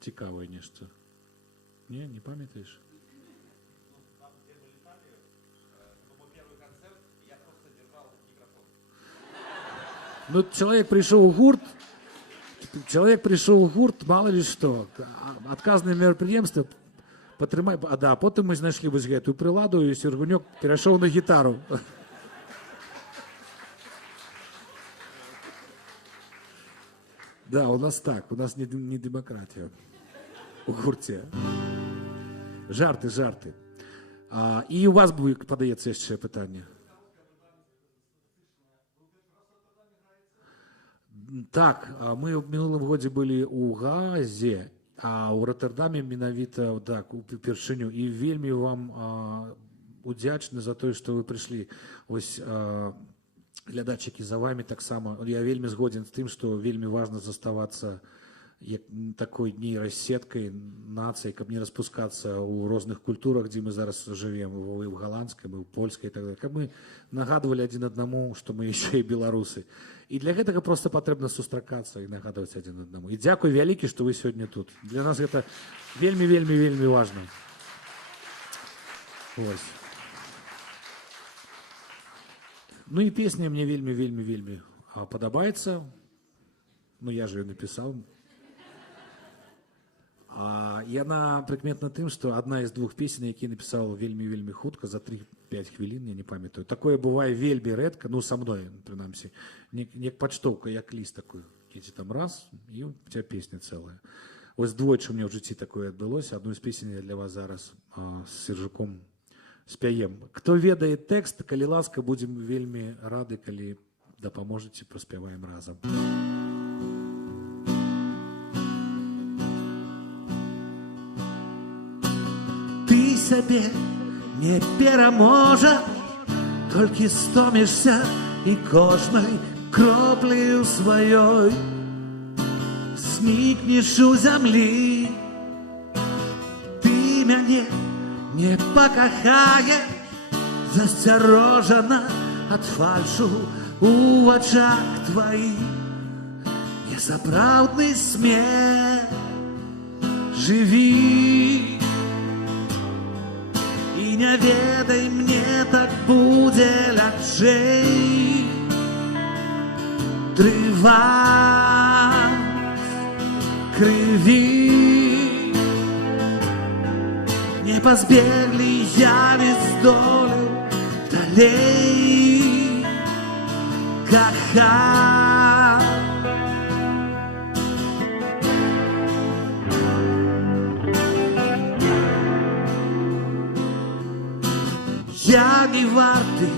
Цікавае нешта. Не памятаеш? Ну, человек пришел в гурт, мало ли что, отказное мероприемство, потрымай, да, потом мы знайшлі вось гэтую прыладу, и Сергунёк перешел на гитару. Да, у нас так, у нас не демократия в гурте. Жарты. І у вас буде, подається ще питання. Так, мы в мінулым годзе былі ў Газе, а ў Роттердаме менавіта так, упершыню. І вельмі вам удзячны за тое, што вы прыйшлі. Ось глядачыкі за вами таксама. Я вельмі згоден з тым, што вельмі важна заставацца такой нейрасеткай нацыі, каб не распускацца ў розных культурах, дзе мы зараз жывем, і ў галандскай, і ў польскай, і так далее. Каб мы нагадвалі адзін аднаму, што мы яшчэ і беларусы. І для гэтага проста патрэбна сустракацца і нагадваць адзін аднаму. І дзякуй вялікі, што вы сёння тут. Для нас гэта вельмі важна. Ось. Ну і песня мне вельмі падабаецца. Ну я ж её напісаў. Яна прыкметна тым, што адна з двух песень, які напісаў вельмі хутка, за 3-5 хвілін, я не памятаю. Такое бывае вельмі рэдка, ну са мной, прынамсі, як пачтоўка, як ліст такой, які там раз, і у цябе песня цэлая. Ось двойчы у меня ў жыцці такое адбылося. Адну з песень я для вас зараз з Сержуком спяем. Хто ведае тэкст, калі ласка, будзем вельмі рады, калі дапаможаце, праспяваем разам. Ты сябе не пераможаш, толькі стомішся і кожнай кроплею сваёй знікнеш у зямлі. Ты мяне не пакахаеш, засцярожана ад фальшу у вачах тваіх. Несапраўдны смех, жыві і не ведай, мне так будзе лягчэй. Трываць крыві не пазбеглі, я не здолеў далей кахаць. Я не варты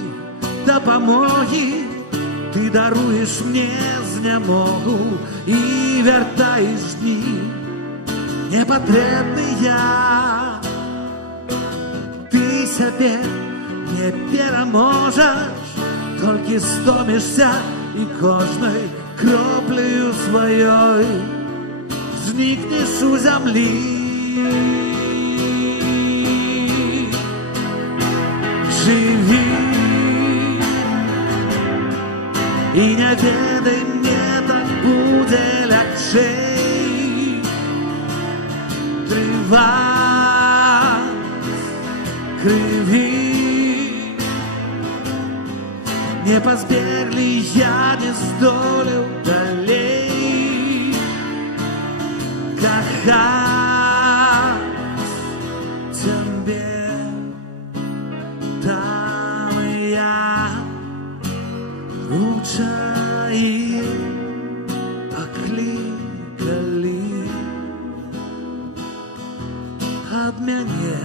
дапамогі, ты даруеш мне знямогу і вяртаеш дні непатрэбныя. Ты сябе не пераможаш, толькі стомішся і кожнай кроплею сваёй знікнеш у зямлі. Жыві і не ведай, мне так будзе лягчэй. Трываць крыві не пазбеглі, я не здолеў далей кахаць цябе. Там я ручаі паклікалі ад мяне.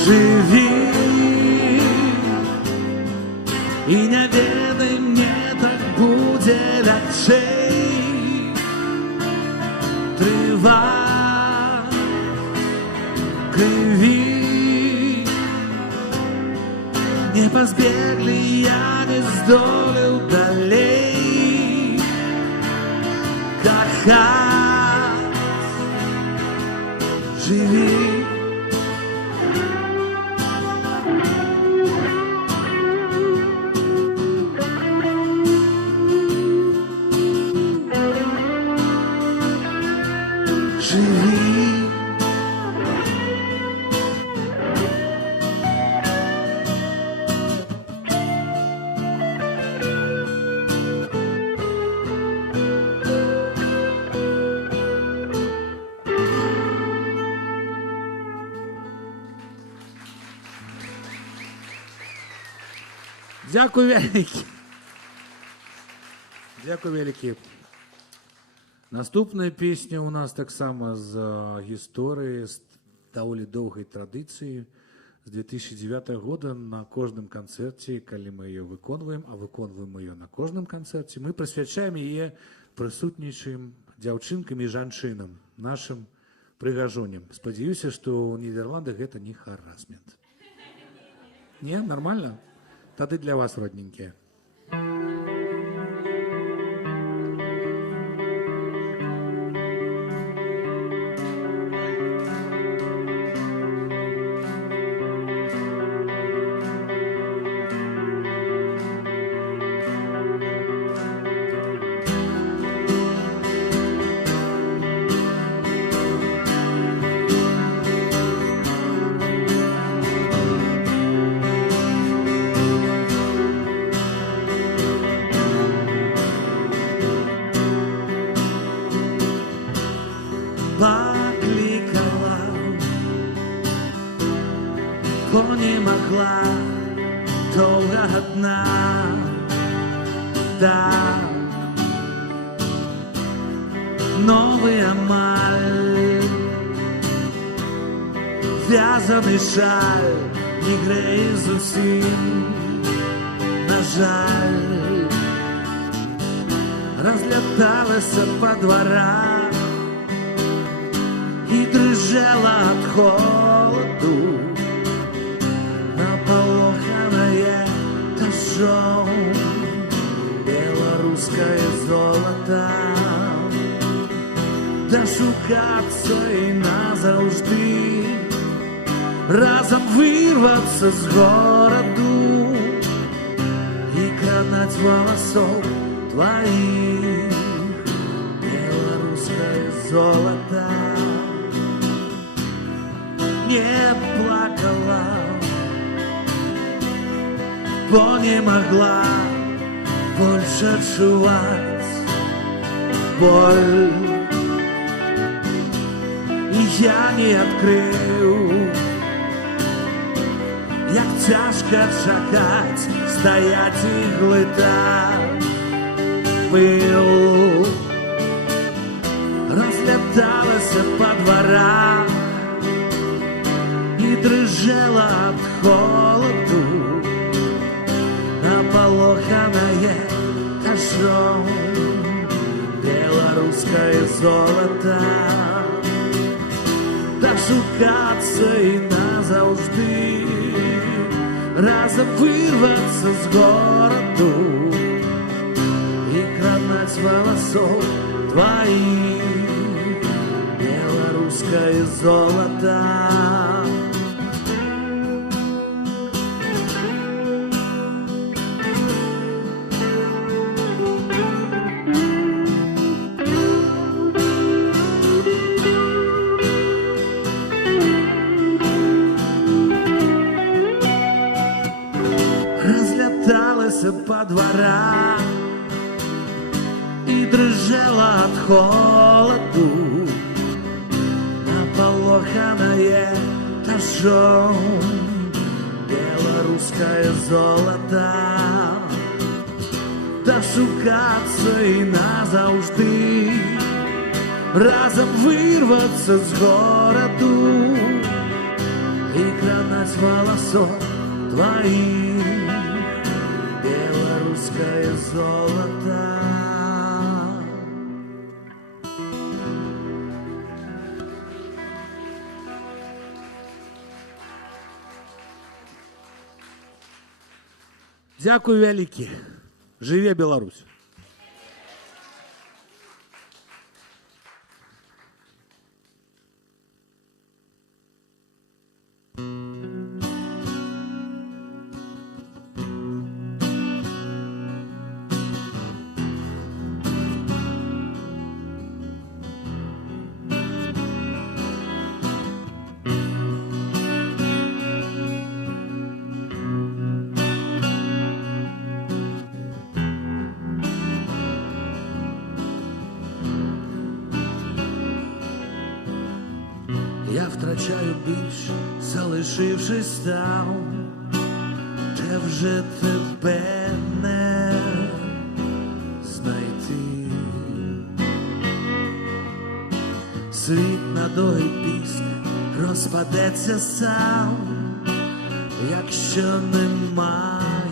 Жыві і не ведай, мне так будзе лягчэй. Трываць крыві не пазбеглі, я не здолеў далей кахаць. Жыві Дякую вялікі. Дякую вялікі. Наступная песня у нас таксама з гісторыі, з даволі доўгай традыцыі. З 2009 года на кожным канцэрце, калі мы ее выконваем, а выконваем ее на кожным канцэрце, мы прысвячаем яе прысутнічаем дзяўчынкам і жанчынам, нашым прыгажоням. Спадзяюся, што ў Нідерландах гэта не харасмент. Не, нормально? Тады для вас, родненькие. Покликала, бо не могла долго одна. Да, новый амаль, вязаный шаль, не грей зусім, на жаль, разлеталася по дворах и дрыжала от холоду, наполоханное дождем белорусское золото. Дошукаться и назавжди разом вырваться с городу и кранать волосов твоих белорусское золото. Не плакала, бо не могла больше отчувать боль. И я не открыл, як тяжко чакать, стоять и глотать пыл. Разлеталась по дворам и дрыжала от холоду, наполоханное дождем белорусское золото. Дошукаться и назавжди разом вырваться с городу и кранать волосов твоих белорусское золото. Разлеталась по дворам и дрожала от холоду, наполоханное дождем белорусское золото. Дошукаться и назавжди разом вырваться с городу и кранать волосов твоих белорусское золото. Дякую вялікі. Жыве Беларусь. Я втрачаю більш, залишившись там, де вже тебе не знайти. Світ на довгий піск розпадеться сам, якщо немає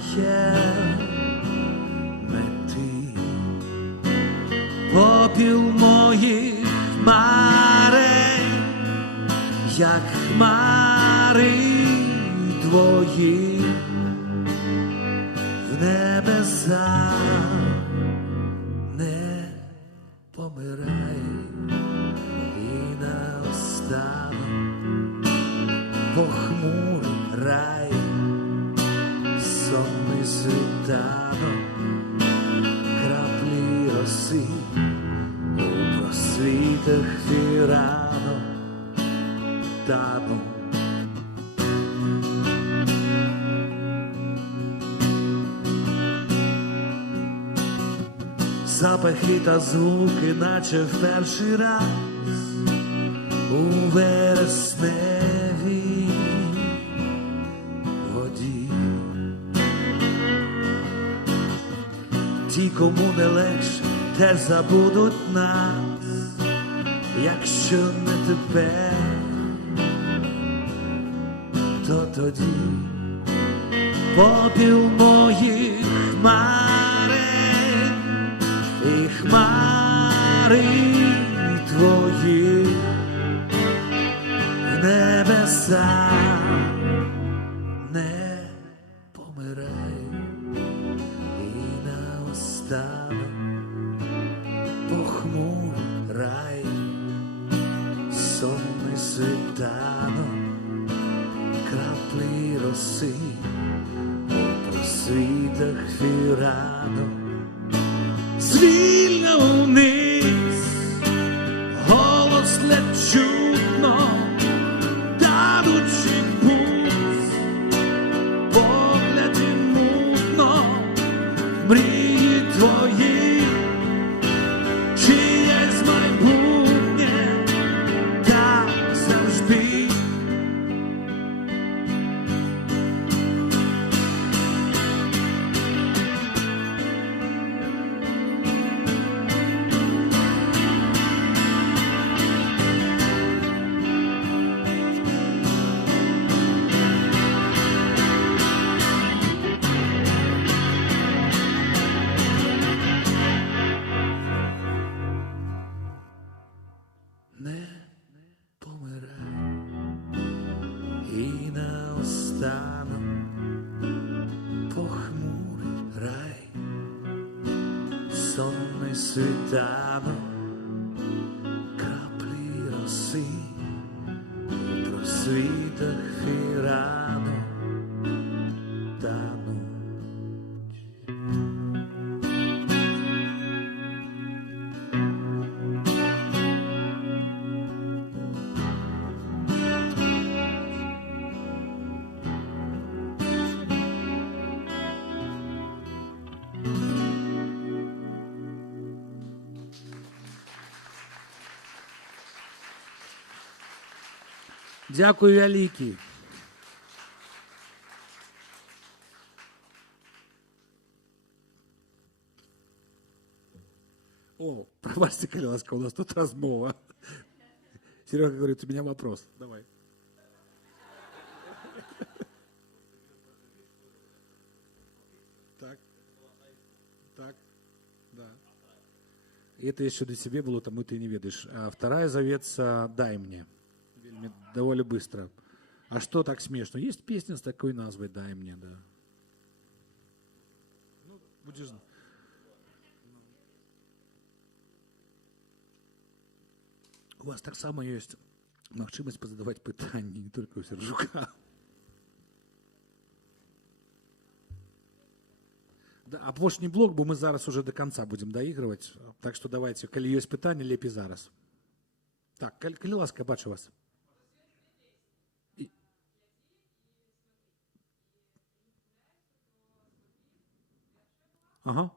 мети. Попіл моїх хмарень, як хмари твої в небеса. Не помирай і наостанок похмурий рай, сонний світанок, краплі роси у просвітах фіранок тануть. Запахи та звуки, наче в перший раз у вересневій воді. Ті, кому не легше, теж забудуть нас, якщо не тепер, то тоді попіл моїх хмарень і хмари твої в небеса. Не помирай і наостанок похмурий рай, сонний світанок, краплі роси у просвітах фіранок. Звільно вниз, голос ледь чутно, танучи пульс, погляді мутно, мрії твої, чиєсь майбутнє, так завжди. Не помирай і наостанок похмурий рай, сонний світанок, краплі роси у просвітах фіранок тануть. Дякую, великий. О, пробачте, коли ласка, у нас тут розмова. Серега говорит, у меня вопрос. Давай. Так. Так. Да. И это еще до себе было, тому ты не ведаешь. А вторая зовется «Дай мне». Довольно быстро. А что так смешно? Есть песня с такой назвой «Дай мне», да. Ну, будешь... У вас так само есть магчимость позадавать питання, не только у Сержука. Да, апошні блок, бо ми зараз уже до конца будемо доігрувати. Так що давайте, коли є питання, лепі зараз. Так, коли ласка, бачу вас. Ага.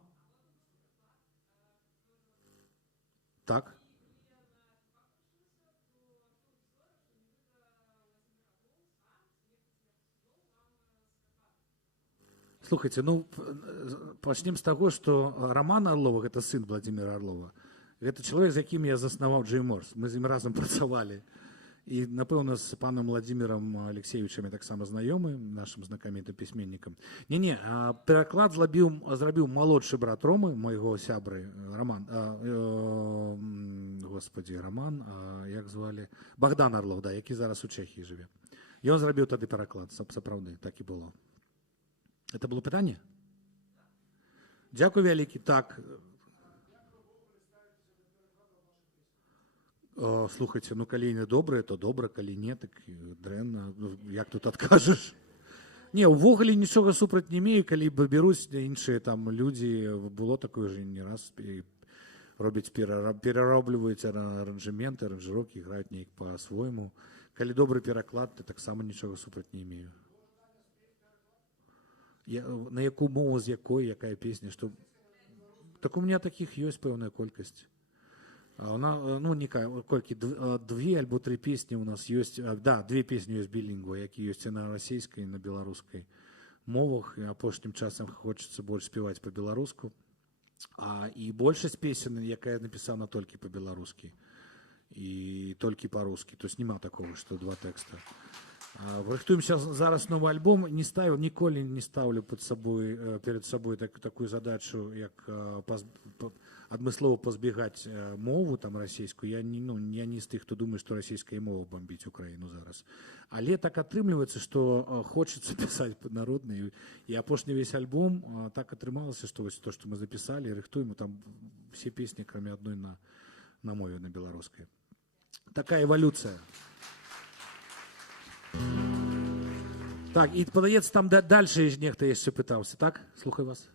Так. Слухайте, ну, пачнем з таго, што Роман Орлова, гэта сын Владимира Орлова, гэта чалавек, з якім я заснаваў Джей Морс. Мы з ім разам працавалі. І, напэўна, з панам Владимиром Алексеевичем я таксама знаёмы, нашым знакамітым пісьменнікам. Не-не, пераклад зрабіў малодшы брат Ромы, майго сябры, Роман, Роман, як звалі? Богдан Орлов, да, які зараз у Чэхіі жыве. Ён зрабіў тады пераклад, сапраўды, так і было. Это было пытанне? Дзякуй вялікі. Так. Слухайте, ну калі не добрае, то добра, калі не, так дрэнна. Як тут адкажаш? Не, увогуле нічога супраць не имею, калі беруць іншыя там людзі, было такое же не раз, робяць, пераробліваюць аранжаменты, аранжыроўкі, граюць неяк па-свойму. Калі добры пераклад, то таксама нічога супраць не имею. На якую мову, з якой, якая песня, што... Так у меня таких ёсць пэўная колькасць. Ну, колькі, 2 альбо 3 песні у нас ёсць, да, 2 песні ёсць білінгва, які ёсць і на расійскай, і на беларускай мовах, і апошнім часам хочацца больш спяваць па-беларуску. І большасць песен, якая напісана толькі па-беларускі, і толькі па-рускі, то есть няма такого, што 2 тэкста. Рыхтуемся зараз новы альбом, ніколі не ставлю перед сабой такую задачу, як адмыслова пазбегаць мову там расійскую. Я не з тых, хто думае, што расійская мова бомбіць Украіну зараз. Але так атрымліваецца, што хочацца пісаць народны, і апошні весь альбом так атрымалася, што вось то, што мы запісалі, рыхтуем, там все песні, кроме адной на мове, на беларускай. Такая эвалюцыя. Так, і падаецца, там дальше нехта яшчэ пытаўся, так? Слухай вас.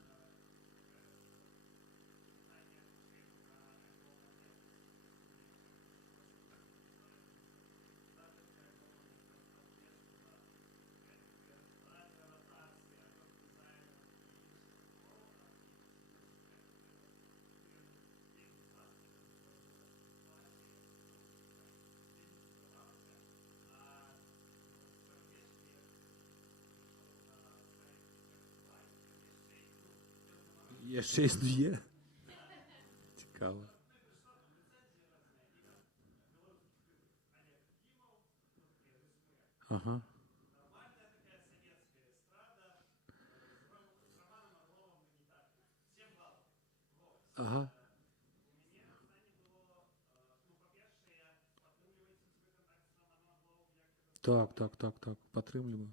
Яшчэ існуе? Цікава. Ага. Ага. Так, падтрымліваю.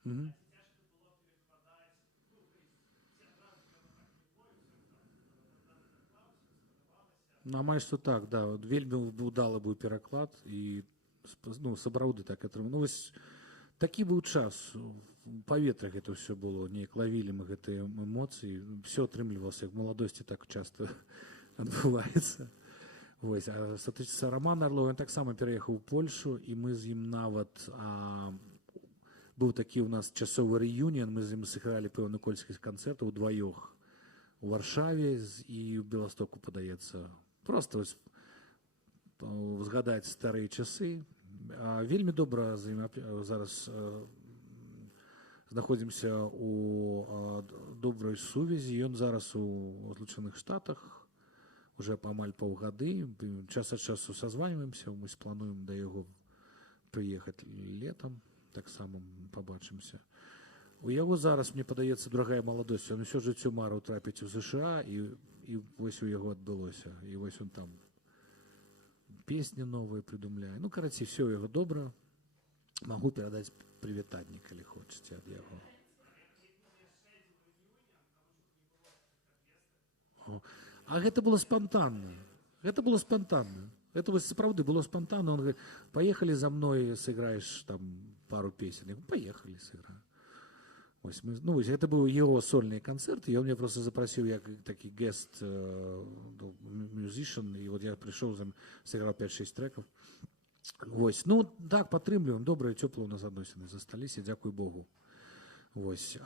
Угу. Ну, амаль што так, да. Вельмі удалы быў пераклад, і сапраўды так атрымаў. Ну, вось такі быў час. У паветрах гэта ўсё было, неяк лавілі мы гэтыя эмоцыі, все атрымлівалася, як маладосці так часто адбываецца. Вось, а статычыцца Роман Орлов, ён таксама пераехаў у Польшу, і мы з ім нават... Быў такі ў нас часовы рэюніон, мы з ім сыгралі пэўную колькасць канцэртаў удваёх у Варшаве і ў Беластоку, падаецца. Просто згадаць старыя часы. Вельмі добра з ім зараз знаходзімся у добрай сувязі. Ён зараз у Злучаных Штатах, уже амаль паўгады. Час ад часу созваніваемся, мы плануем да яго прыехаць летом. Так само побачимся. У яго зараз, мне падаецца, другая маладосць. Ён усё жыццё марыў трапіць у США, і вось у яго адбылося. І вось он там песні новыя прыдумляе. Ну, карацей, все у яго добра. Магу перадаць прывітанне, калі хочаце, ад яго. А гэта было спантанна. Гэта было спантанна. Это сапраўды было спантанна. Он говорит, поехали за мной, сыграешь там пару песен. Я говорю, поехали, сыграю. Ну, это был его сольный концерт, и он меня просто запросил, я такой гест мюзишн, и вот я пришел, сыграл 5-6 треков. Вось. Ну, так, падтрымліваем, добрыя, цёплыя у нас адносіны засталіся, дзякуй Богу. Вось.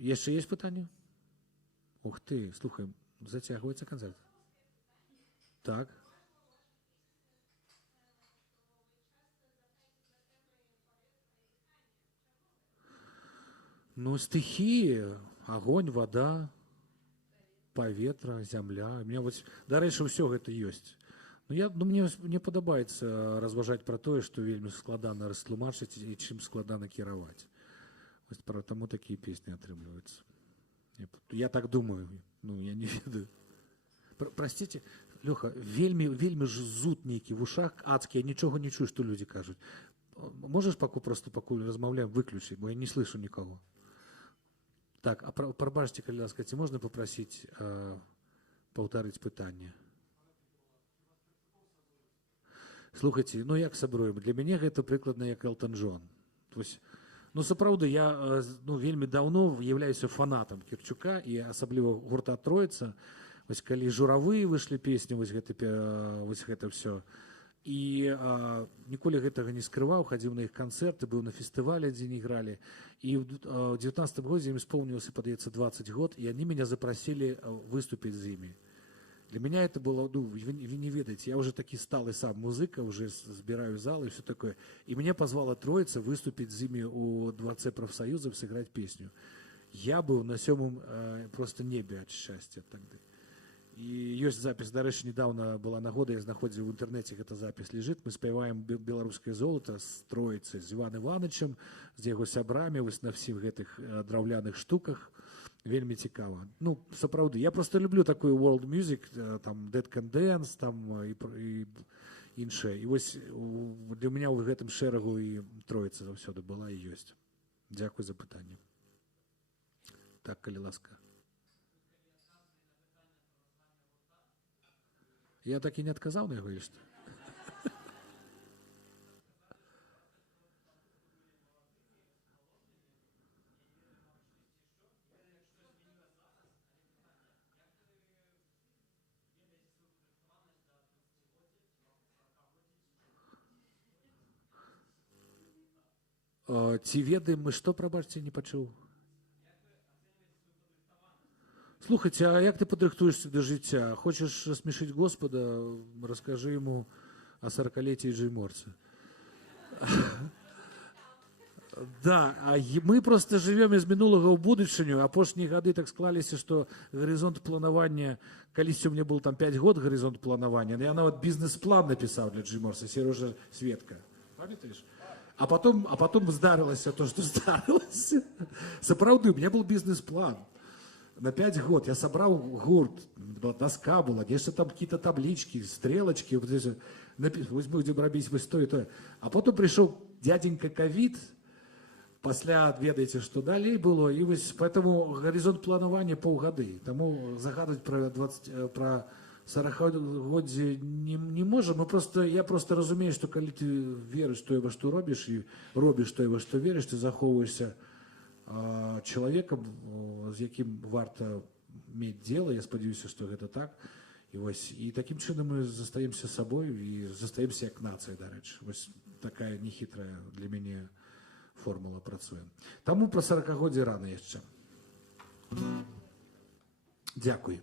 Яшчэ есть пытанне? Ух ты, слухай, зацягваецца канцэрт. Так. Ну, стыхіі, агонь, вада, паветра, зямля. У меня вось, дарэчы, ўсё гэта ёсць. Мне падабаецца разважаць пра тое, што вельмі складана растлумачыць і чым складана кіраваць. Вось таму такія песні атрымліваюцца. Я так думаю, я не ведаю. Простите, Лёха, вельмі ж зуд нейкі в ушах адскі, я нічога не чую, што людзі кажуць. Можаш пакуль размаўляем, выключыць, бо я не слышу нікого. Так, а прабачце, калі ласка, ці можна попросіць паўтарыць пытанне? Слухайце, як сабруем? Для мяне гэта прыкладна як Элтон Джон. Сапраўды, я вельмі даўно являюся фанатам Кірчука і асабліва гурта Троіца. Вось калі журавы выйшлі песні, вось гэта ўсё. І ніколі гэтага не скрываў, хадзіў на іх канцэрты, быў на фестывалі, дзе не гралі. І ў 19 годзе ім исполнілася, падаецца, 20 год, і яны мяне запрасілі выступіць з імі. Для меня это было, вы не ведаете, я уже таки сталый сам музыка, уже збираю зал и все такое. И меня позвала Троица выступить с ними у Дворце профсоюзов, сыграть песню. Я был на сёмом просто небе от счастья тогда. И ёсць запись, дарэчы, недавно была нагода, я знаходзіў в интернете, эта запись лежит, мы спеваем беларускае золото с Троицей, с Иваном Ивановичем, с его сябрами, вось на всіх гэтых драўляных штуках. Вельмі цікава. Сапраўды, я просто люблю такую world music, там Dead Can Dance, там і іншае. І вось для меня ў гэтым шэрагу і Троіца заўсёды была і ёсць. Дзякуй за пытанне. Так, калі ласка. Я так і не адказаў на яго, или што? Ці ведаем мы, што, прабачце, не пачуў? Слухайте, а як ты падрыхтуешься до жыцця? Хочешь рассмешить Господа? Расскажи ему о 40-летии Джей Морса. Да, а мы просто живем из минулого в будущее. Апошнія гады так склаліся, што горизонт планавання, калісьці у меня был там 5 год горизонт планавання, я нават бизнес-план написал для Джей Морса, Сережа Светка. Памятаешь? А потом здарылася то, что здарылася. Сапраўды, у меня был бизнес-план. На 5 год я собрал гурт, доска была, где-то там какие-то таблички, стрелочки, вот здесь, будем робить вось то и то. А потом пришел дяденька ковид, пасля ведаеце, что далей было, и вось поэтому горизонт планавання паўгады. Таму загадывать про 40-годзе не можем. Я просто разумею, что калі ты веришь то, во что робишь, и робишь то, во что веришь, ты захоўваешься человеком, з якім варта мець дело. Я спадзяюся, что гэта так. И таким чынам мы застаемся собой и застаемся як нацыя, дарэчы. Вось такая нехитрая для мяне формула працуе. Таму про 40-годзе рано яшчэ. Дзякуй.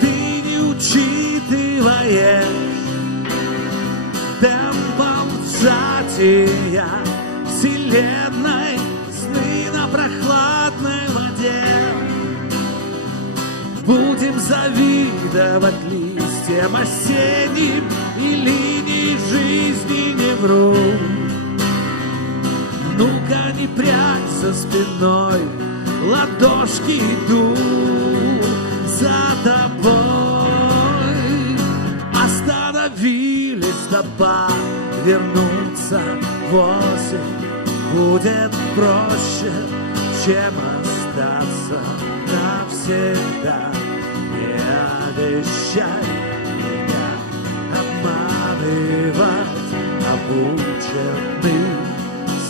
Ты не учитываешь темпом сжатия вселенной, сны на прохладной воде. Будем завидовать листьям осенним, и линии жизни не врут. Ну-ка, не прячь за спиной, ладошки идут за тобой. Остановились стопа, вернуться в осень будет проще, чем остаться навсегда. Не обещай меня обманывать обученные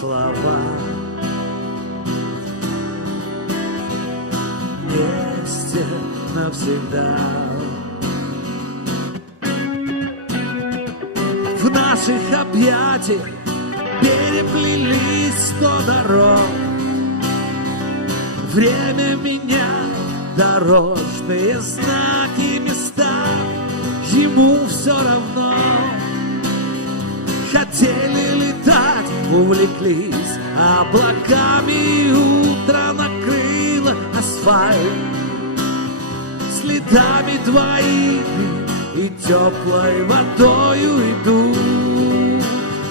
слова. Не вместе навсегда. В наших объятиях переплелись 100 дорог. Время меняет дорожные знаки, места. Ему все равно. Хотели летать, увлеклись облаками. Утро накрыло асфальт следами твоими, и теплой водою иду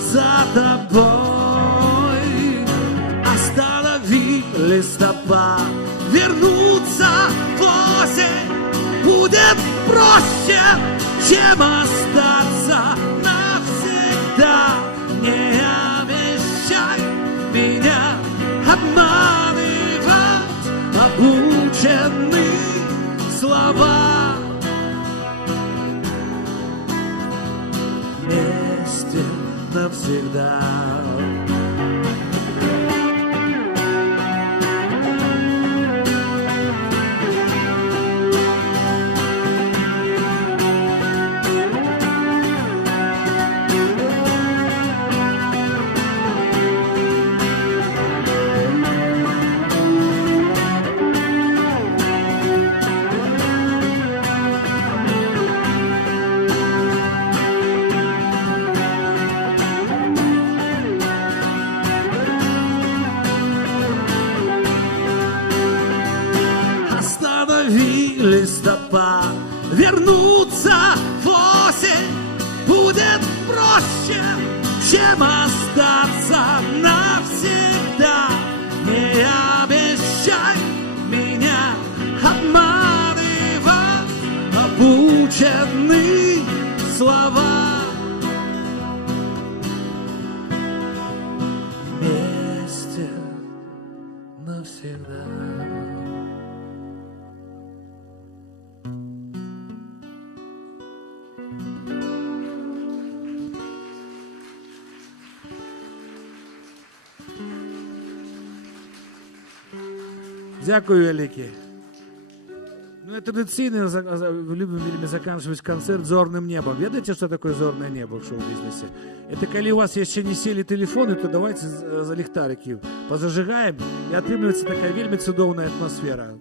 за тобой. Останови листопад, вернуться в осень будет проще, чем остаться навсегда. Не обещай меня обманывать, обучены слова. Вместе навсегда. Листопад, вернуться в осень будет проще, чем остаться навсегда. Не обещай меня обманывать, обучены слова. Вместе навсегда. Дякую велике. Ну, традиційно любим вельмі заканчивать концерт зорным небом. Ведаете, что такое зорное небо в шоу-бизнесе? Это когда у вас еще не сели телефоны, то давайте за ліхтарики позажигаем, и отрымливается такая вельмі цудоўная атмосфера.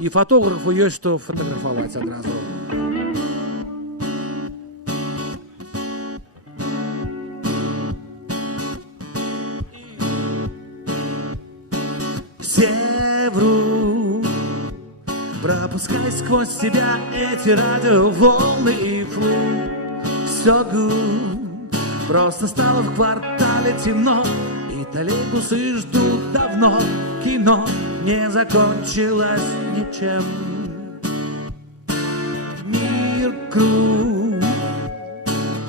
И фотографу есть что фотографовать сразу. Все врут, пропускай сквозь себя эти радиоволны и флут. Все гуд, просто стало в квартале темно, и троллейбусы ждут давно. Кино не закончилось ничем. Мир круг,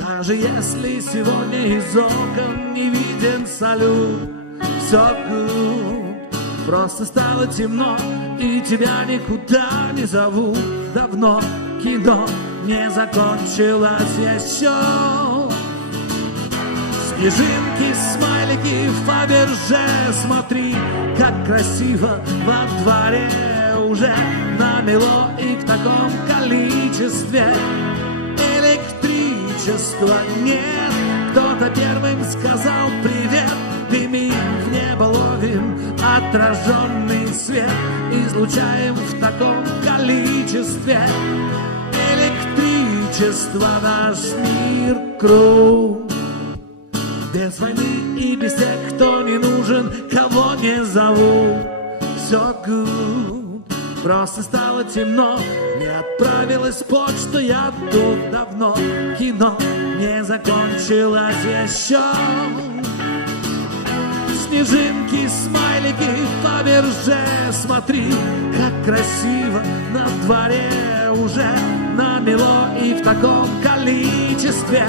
даже если сегодня из окон не виден салют. Все гуд, просто стало темно, и тебя никуда не зовут. Давно кино не закончилось еще. Снежинки, смайлики, Фаберже, смотри, как красиво во дворе уже намело, и в таком количестве электричества нет. Кто-то первым сказал привет, дымим в небо, ловим отраженный свет, излучаем в таком количестве электричество. Наш мир круг, без войны и без тех, кто не нужен, кого не зовут. Все good, просто стало темно, не отправилась почта, я тут давно. Кино не закончилось еще. Снежинки, смайлики, Фаберже, смотри, как красиво на дворе уже намело, и в таком количестве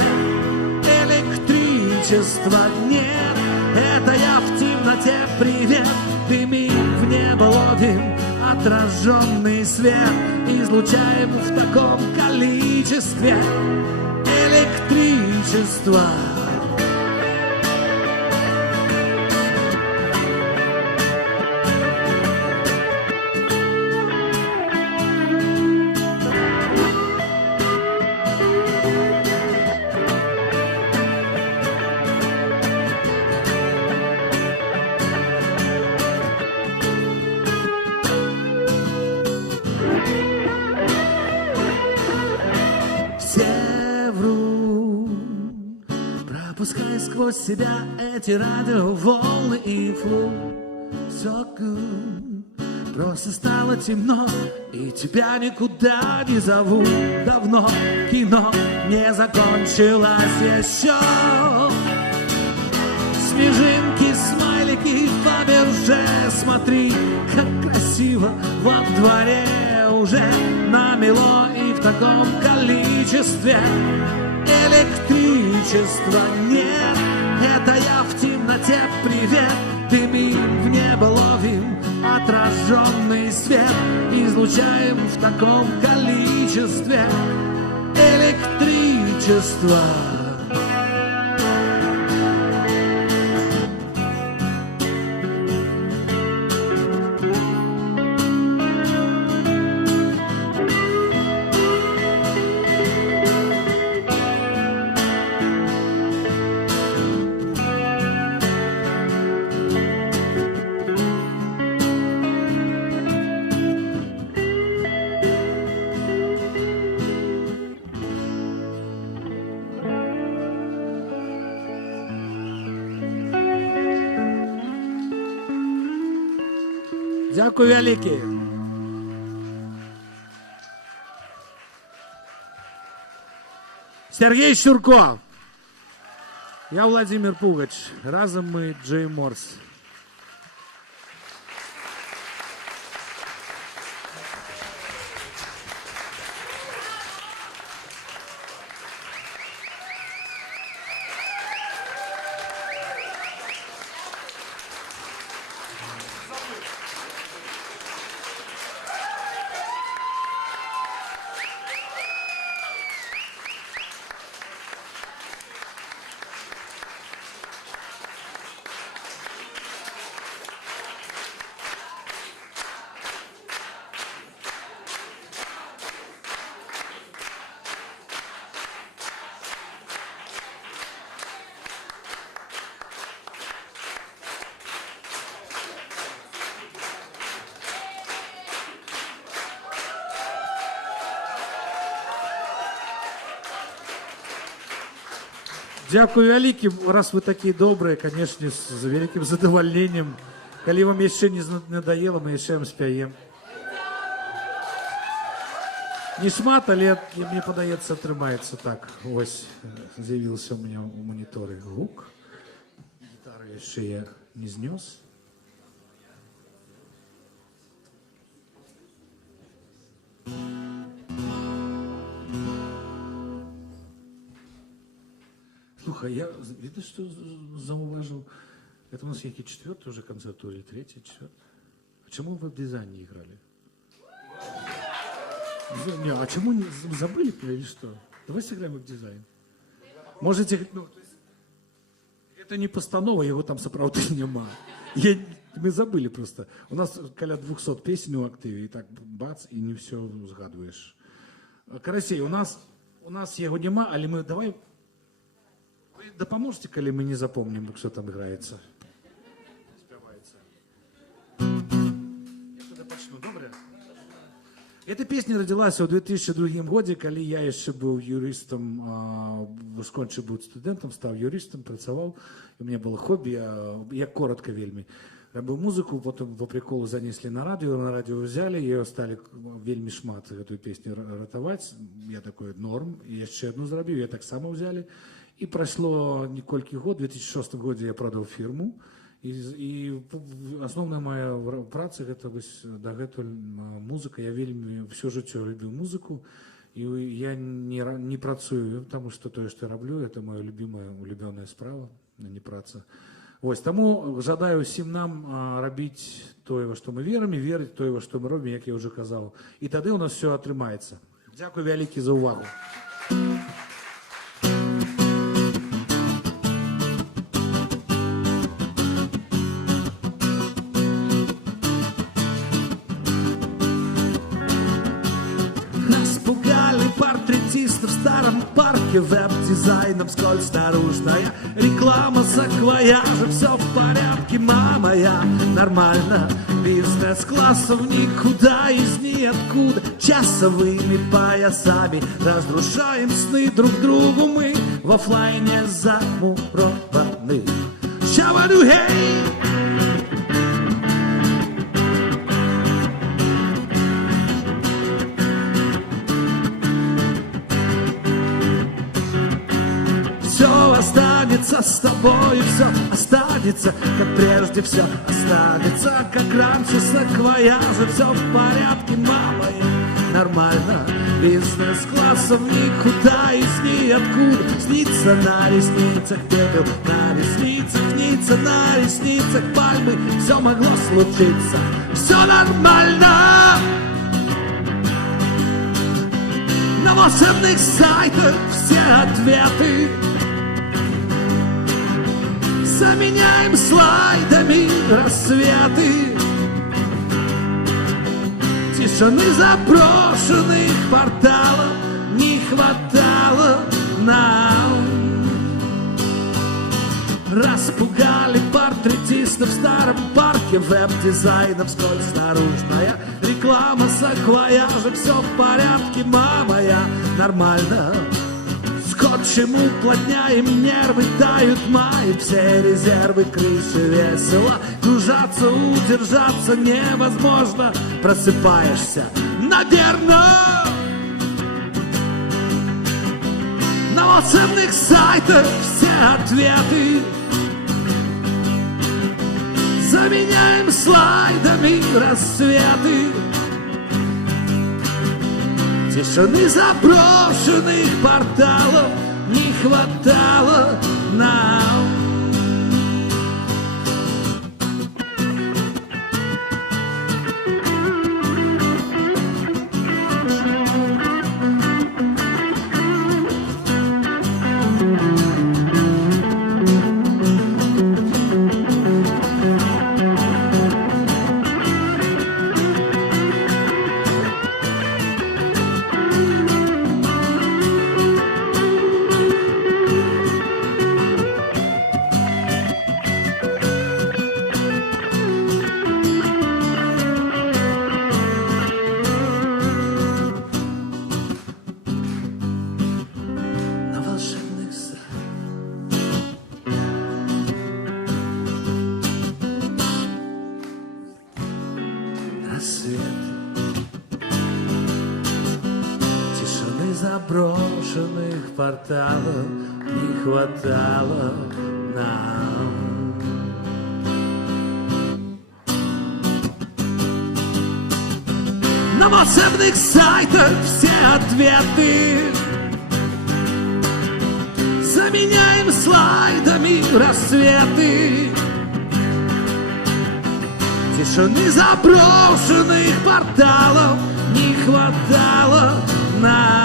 электричества нет. Это я в темноте, привет, дымим в небо, ловим отраженный свет, излучаем в таком количестве электричество. пропускай сквозь себя эти радиоволны и флу. Все good. Просто стало темно, и тебя никуда не зовут. Давно кино не закончилось еще. Снежинки, смайлики в Фаберже. Смотри, как красиво во дворе уже намело и в таком количестве. Электричества нет, это я в темноте, привет. Дымим в небо, ловим отраженный свет, излучаем в таком количестве электричество. Дякую велике. Сергей Щурко. Я Владимир Пугач. Разом мы Джей Морс. Дякую вялікі, раз вы такія добрыя, канешне, з вялікім задавальненнем. Калі вам яшчэ не надоело, мы яшчэ вам спяем. Не шмат, але мне падаецца, атрымаецца так. Вось з'явіўся у меня у моніторы гук. Гітару яшчэ я не знёс. Слухай, я, видишь, что зауважил? Это у нас який четвертый уже концерт, или третий, четвертый? А чему вы в дизайне играли? Не, а чему не забыли или что? Давай сыграем в дизайн. Можете, ну, это не постанова, его там сапраўды нема. Мы забыли просто. У нас каля 200 песен у активе, и так бац, и не все згадываешь. Карасей, у нас его нема, але мы давай... Да поможете, коли мы не запомним, что там играется? Спевается. Я тогда почну, добре? Эта песня родилась в 2002 году, когда я еще был юристом, скончив бути студентом, став юристом, працював. У меня было хобби, я коротко вельми робив музыку, потом по приколу занесли на радио взяли, ее стали вельми шмат эту песню ратовать. Я такой, норм, и еще одну зробив, я так само взяли. И прошло неколькі год, в 2006 году я продал фирму, и основная моя праца это дагэтуль музыка. Я вельми все жыццё любіў музыку, и я не працую, потому что то, что я роблю, это моя улюбленная справа, а не праца. Вось, таму жадаю усім нам рабіць тое, во што мы верым, і верыць тое, во што мы робім, як я уже казаў. І тады у нас все атрымаецца. Дзякуй вялікі за увагу. в старом парке, веб-дизайном скользь наружная реклама саквояжа. Все в порядке, мама, я нормально. Бизнес-классов никуда из ниоткуда. Часовыми поясами разрушаем сны друг другу мы. В оффлайне замурованы. Шаваду, хей! Все останется с тобой, все останется, как прежде, все останется, как раньше, саквояжи. Все в порядке, мама, я нормально. Бизнес-классов никуда из ниоткуда. Снится на ресницах пепел, на ресницах снится, на ресницах пальмы. Все могло случиться, все нормально. На волшебных сайтах все ответы заменяем слайдами рассветы. Тишины заброшенных порталов не хватало нам. Распугали портретистов в старом парке, веб-дизайном скользь наружная реклама саквояжа. Все в порядке, мама, я нормально. Скотчем уплотняем нервы, тают мают все резервы, крыши весело кружатся, удержаться невозможно. Просыпаешься, наверное, на волшебных сайтах все ответы заменяем слайдами рассветы. Тишины заброшенных порталов не хватало нам. Тишины заброшенных порталов не хватало нам. На волшебных сайтах все ответы заменяем слайдами рассветы. Тишины заброшенных порталов не хватало нам.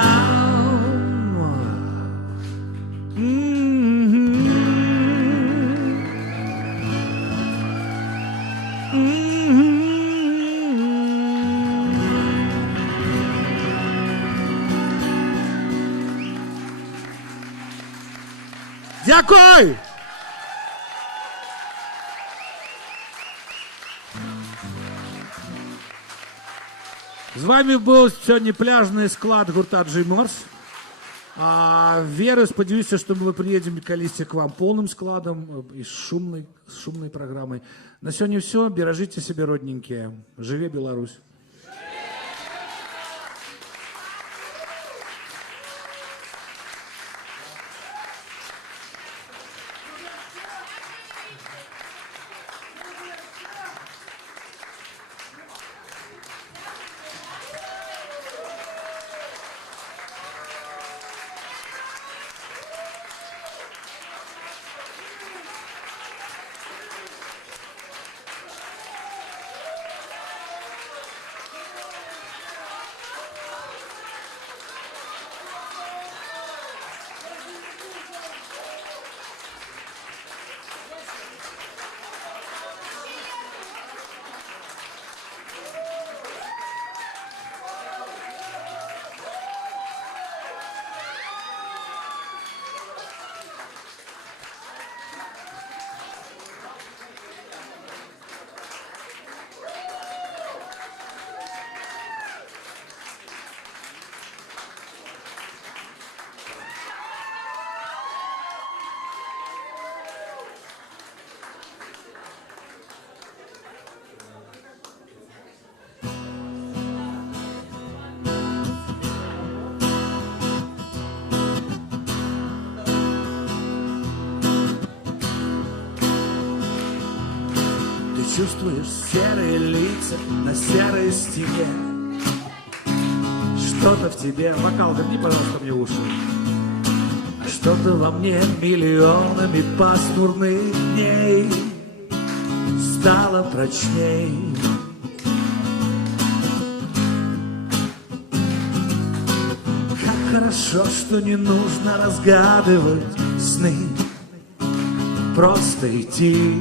Дякую! З вами був сьогодні пляжний склад гурта G-Morse. Веры, сподіваюся, что мы приедем колись к вам полным складом и с шумной программой. На сегодня все. Бережите себя, родненькие. Живе Беларусь! чувствуешь серые лица на серой стене. Что-то в тебе, вокал, верни, пожалуйста, мне уши. Что-то во мне миллионами пасмурных дней стало прочней. Как хорошо, что не нужно разгадывать сны, просто идти.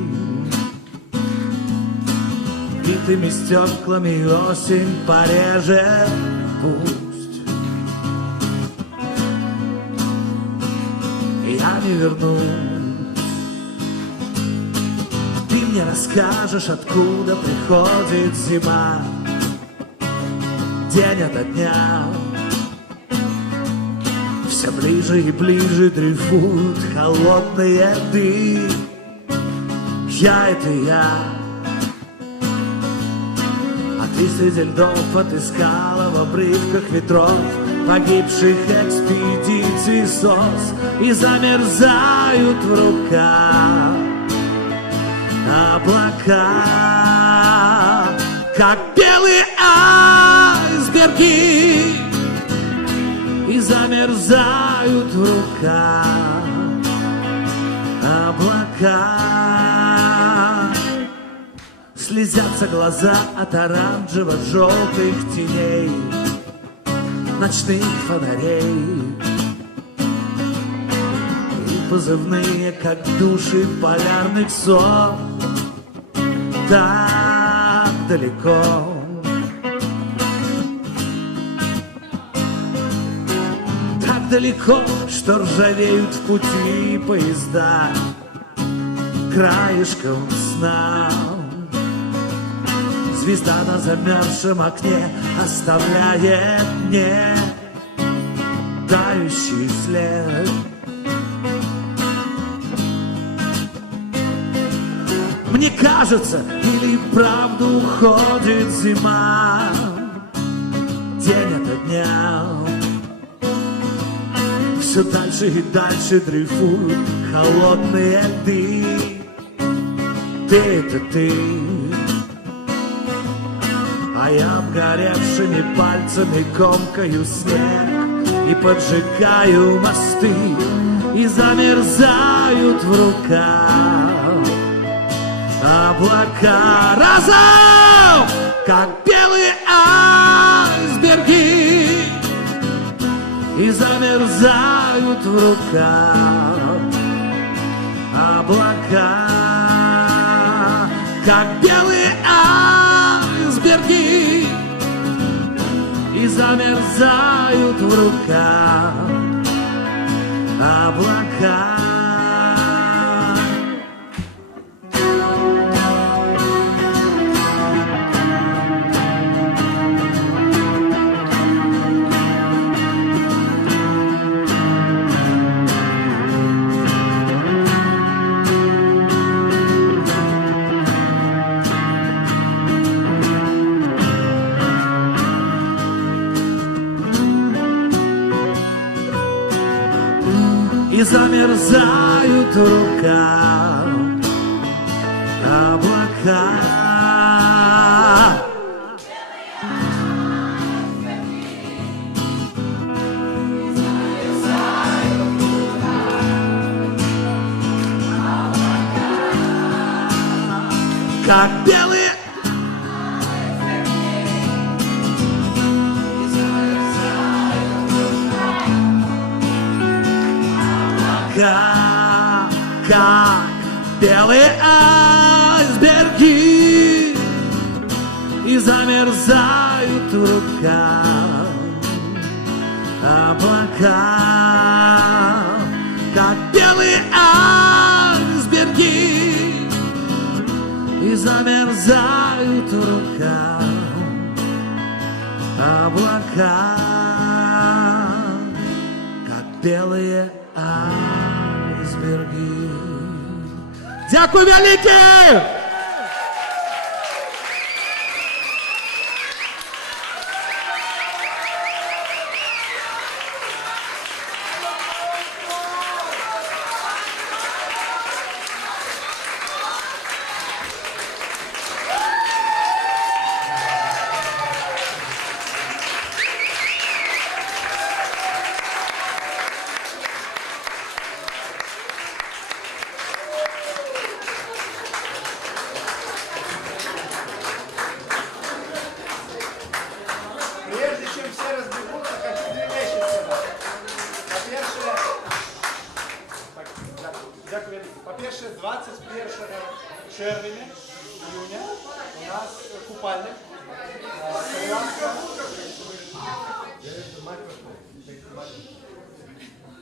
Битыми стеклами осень порежет пусть. Я не вернусь. Ты мне расскажешь, откуда приходит зима, день ото дня. Все ближе и ближе дрейфуют холодные дни. Я — это я. А ты среди льдов отыскала в обрывках ветров погибших экспедиций СОС, и замерзают в руках облака, как белые айсберги, и замерзают в руках облака. Слезятся глаза от оранжево-желтых теней ночных фонарей, и позывные, как души полярных сов, так далеко. Так далеко, что ржавеют в пути поезда краешком сна. Звезда на замерзшем окне оставляет мне тающий след. Мне кажется, или правду уходит зима, день ото дня. Все дальше и дальше дрейфуют холодные дни. Ты — это ты. А я обгоревшими пальцами комкаю снег и поджигаю мосты, и замерзают в руках облака разом, как белые айсберги, и замерзают в руках облака, как белые айсберги, и замерзают в руках облака. И замерзают в руках облака. Как белые как белые айсберги, и замерзают в руках облака, как белые айсберги, и замерзают в руках облака, как белые айсберги. Дякую велике! Дякую. По-перше, 21 червня, июня у нас купальник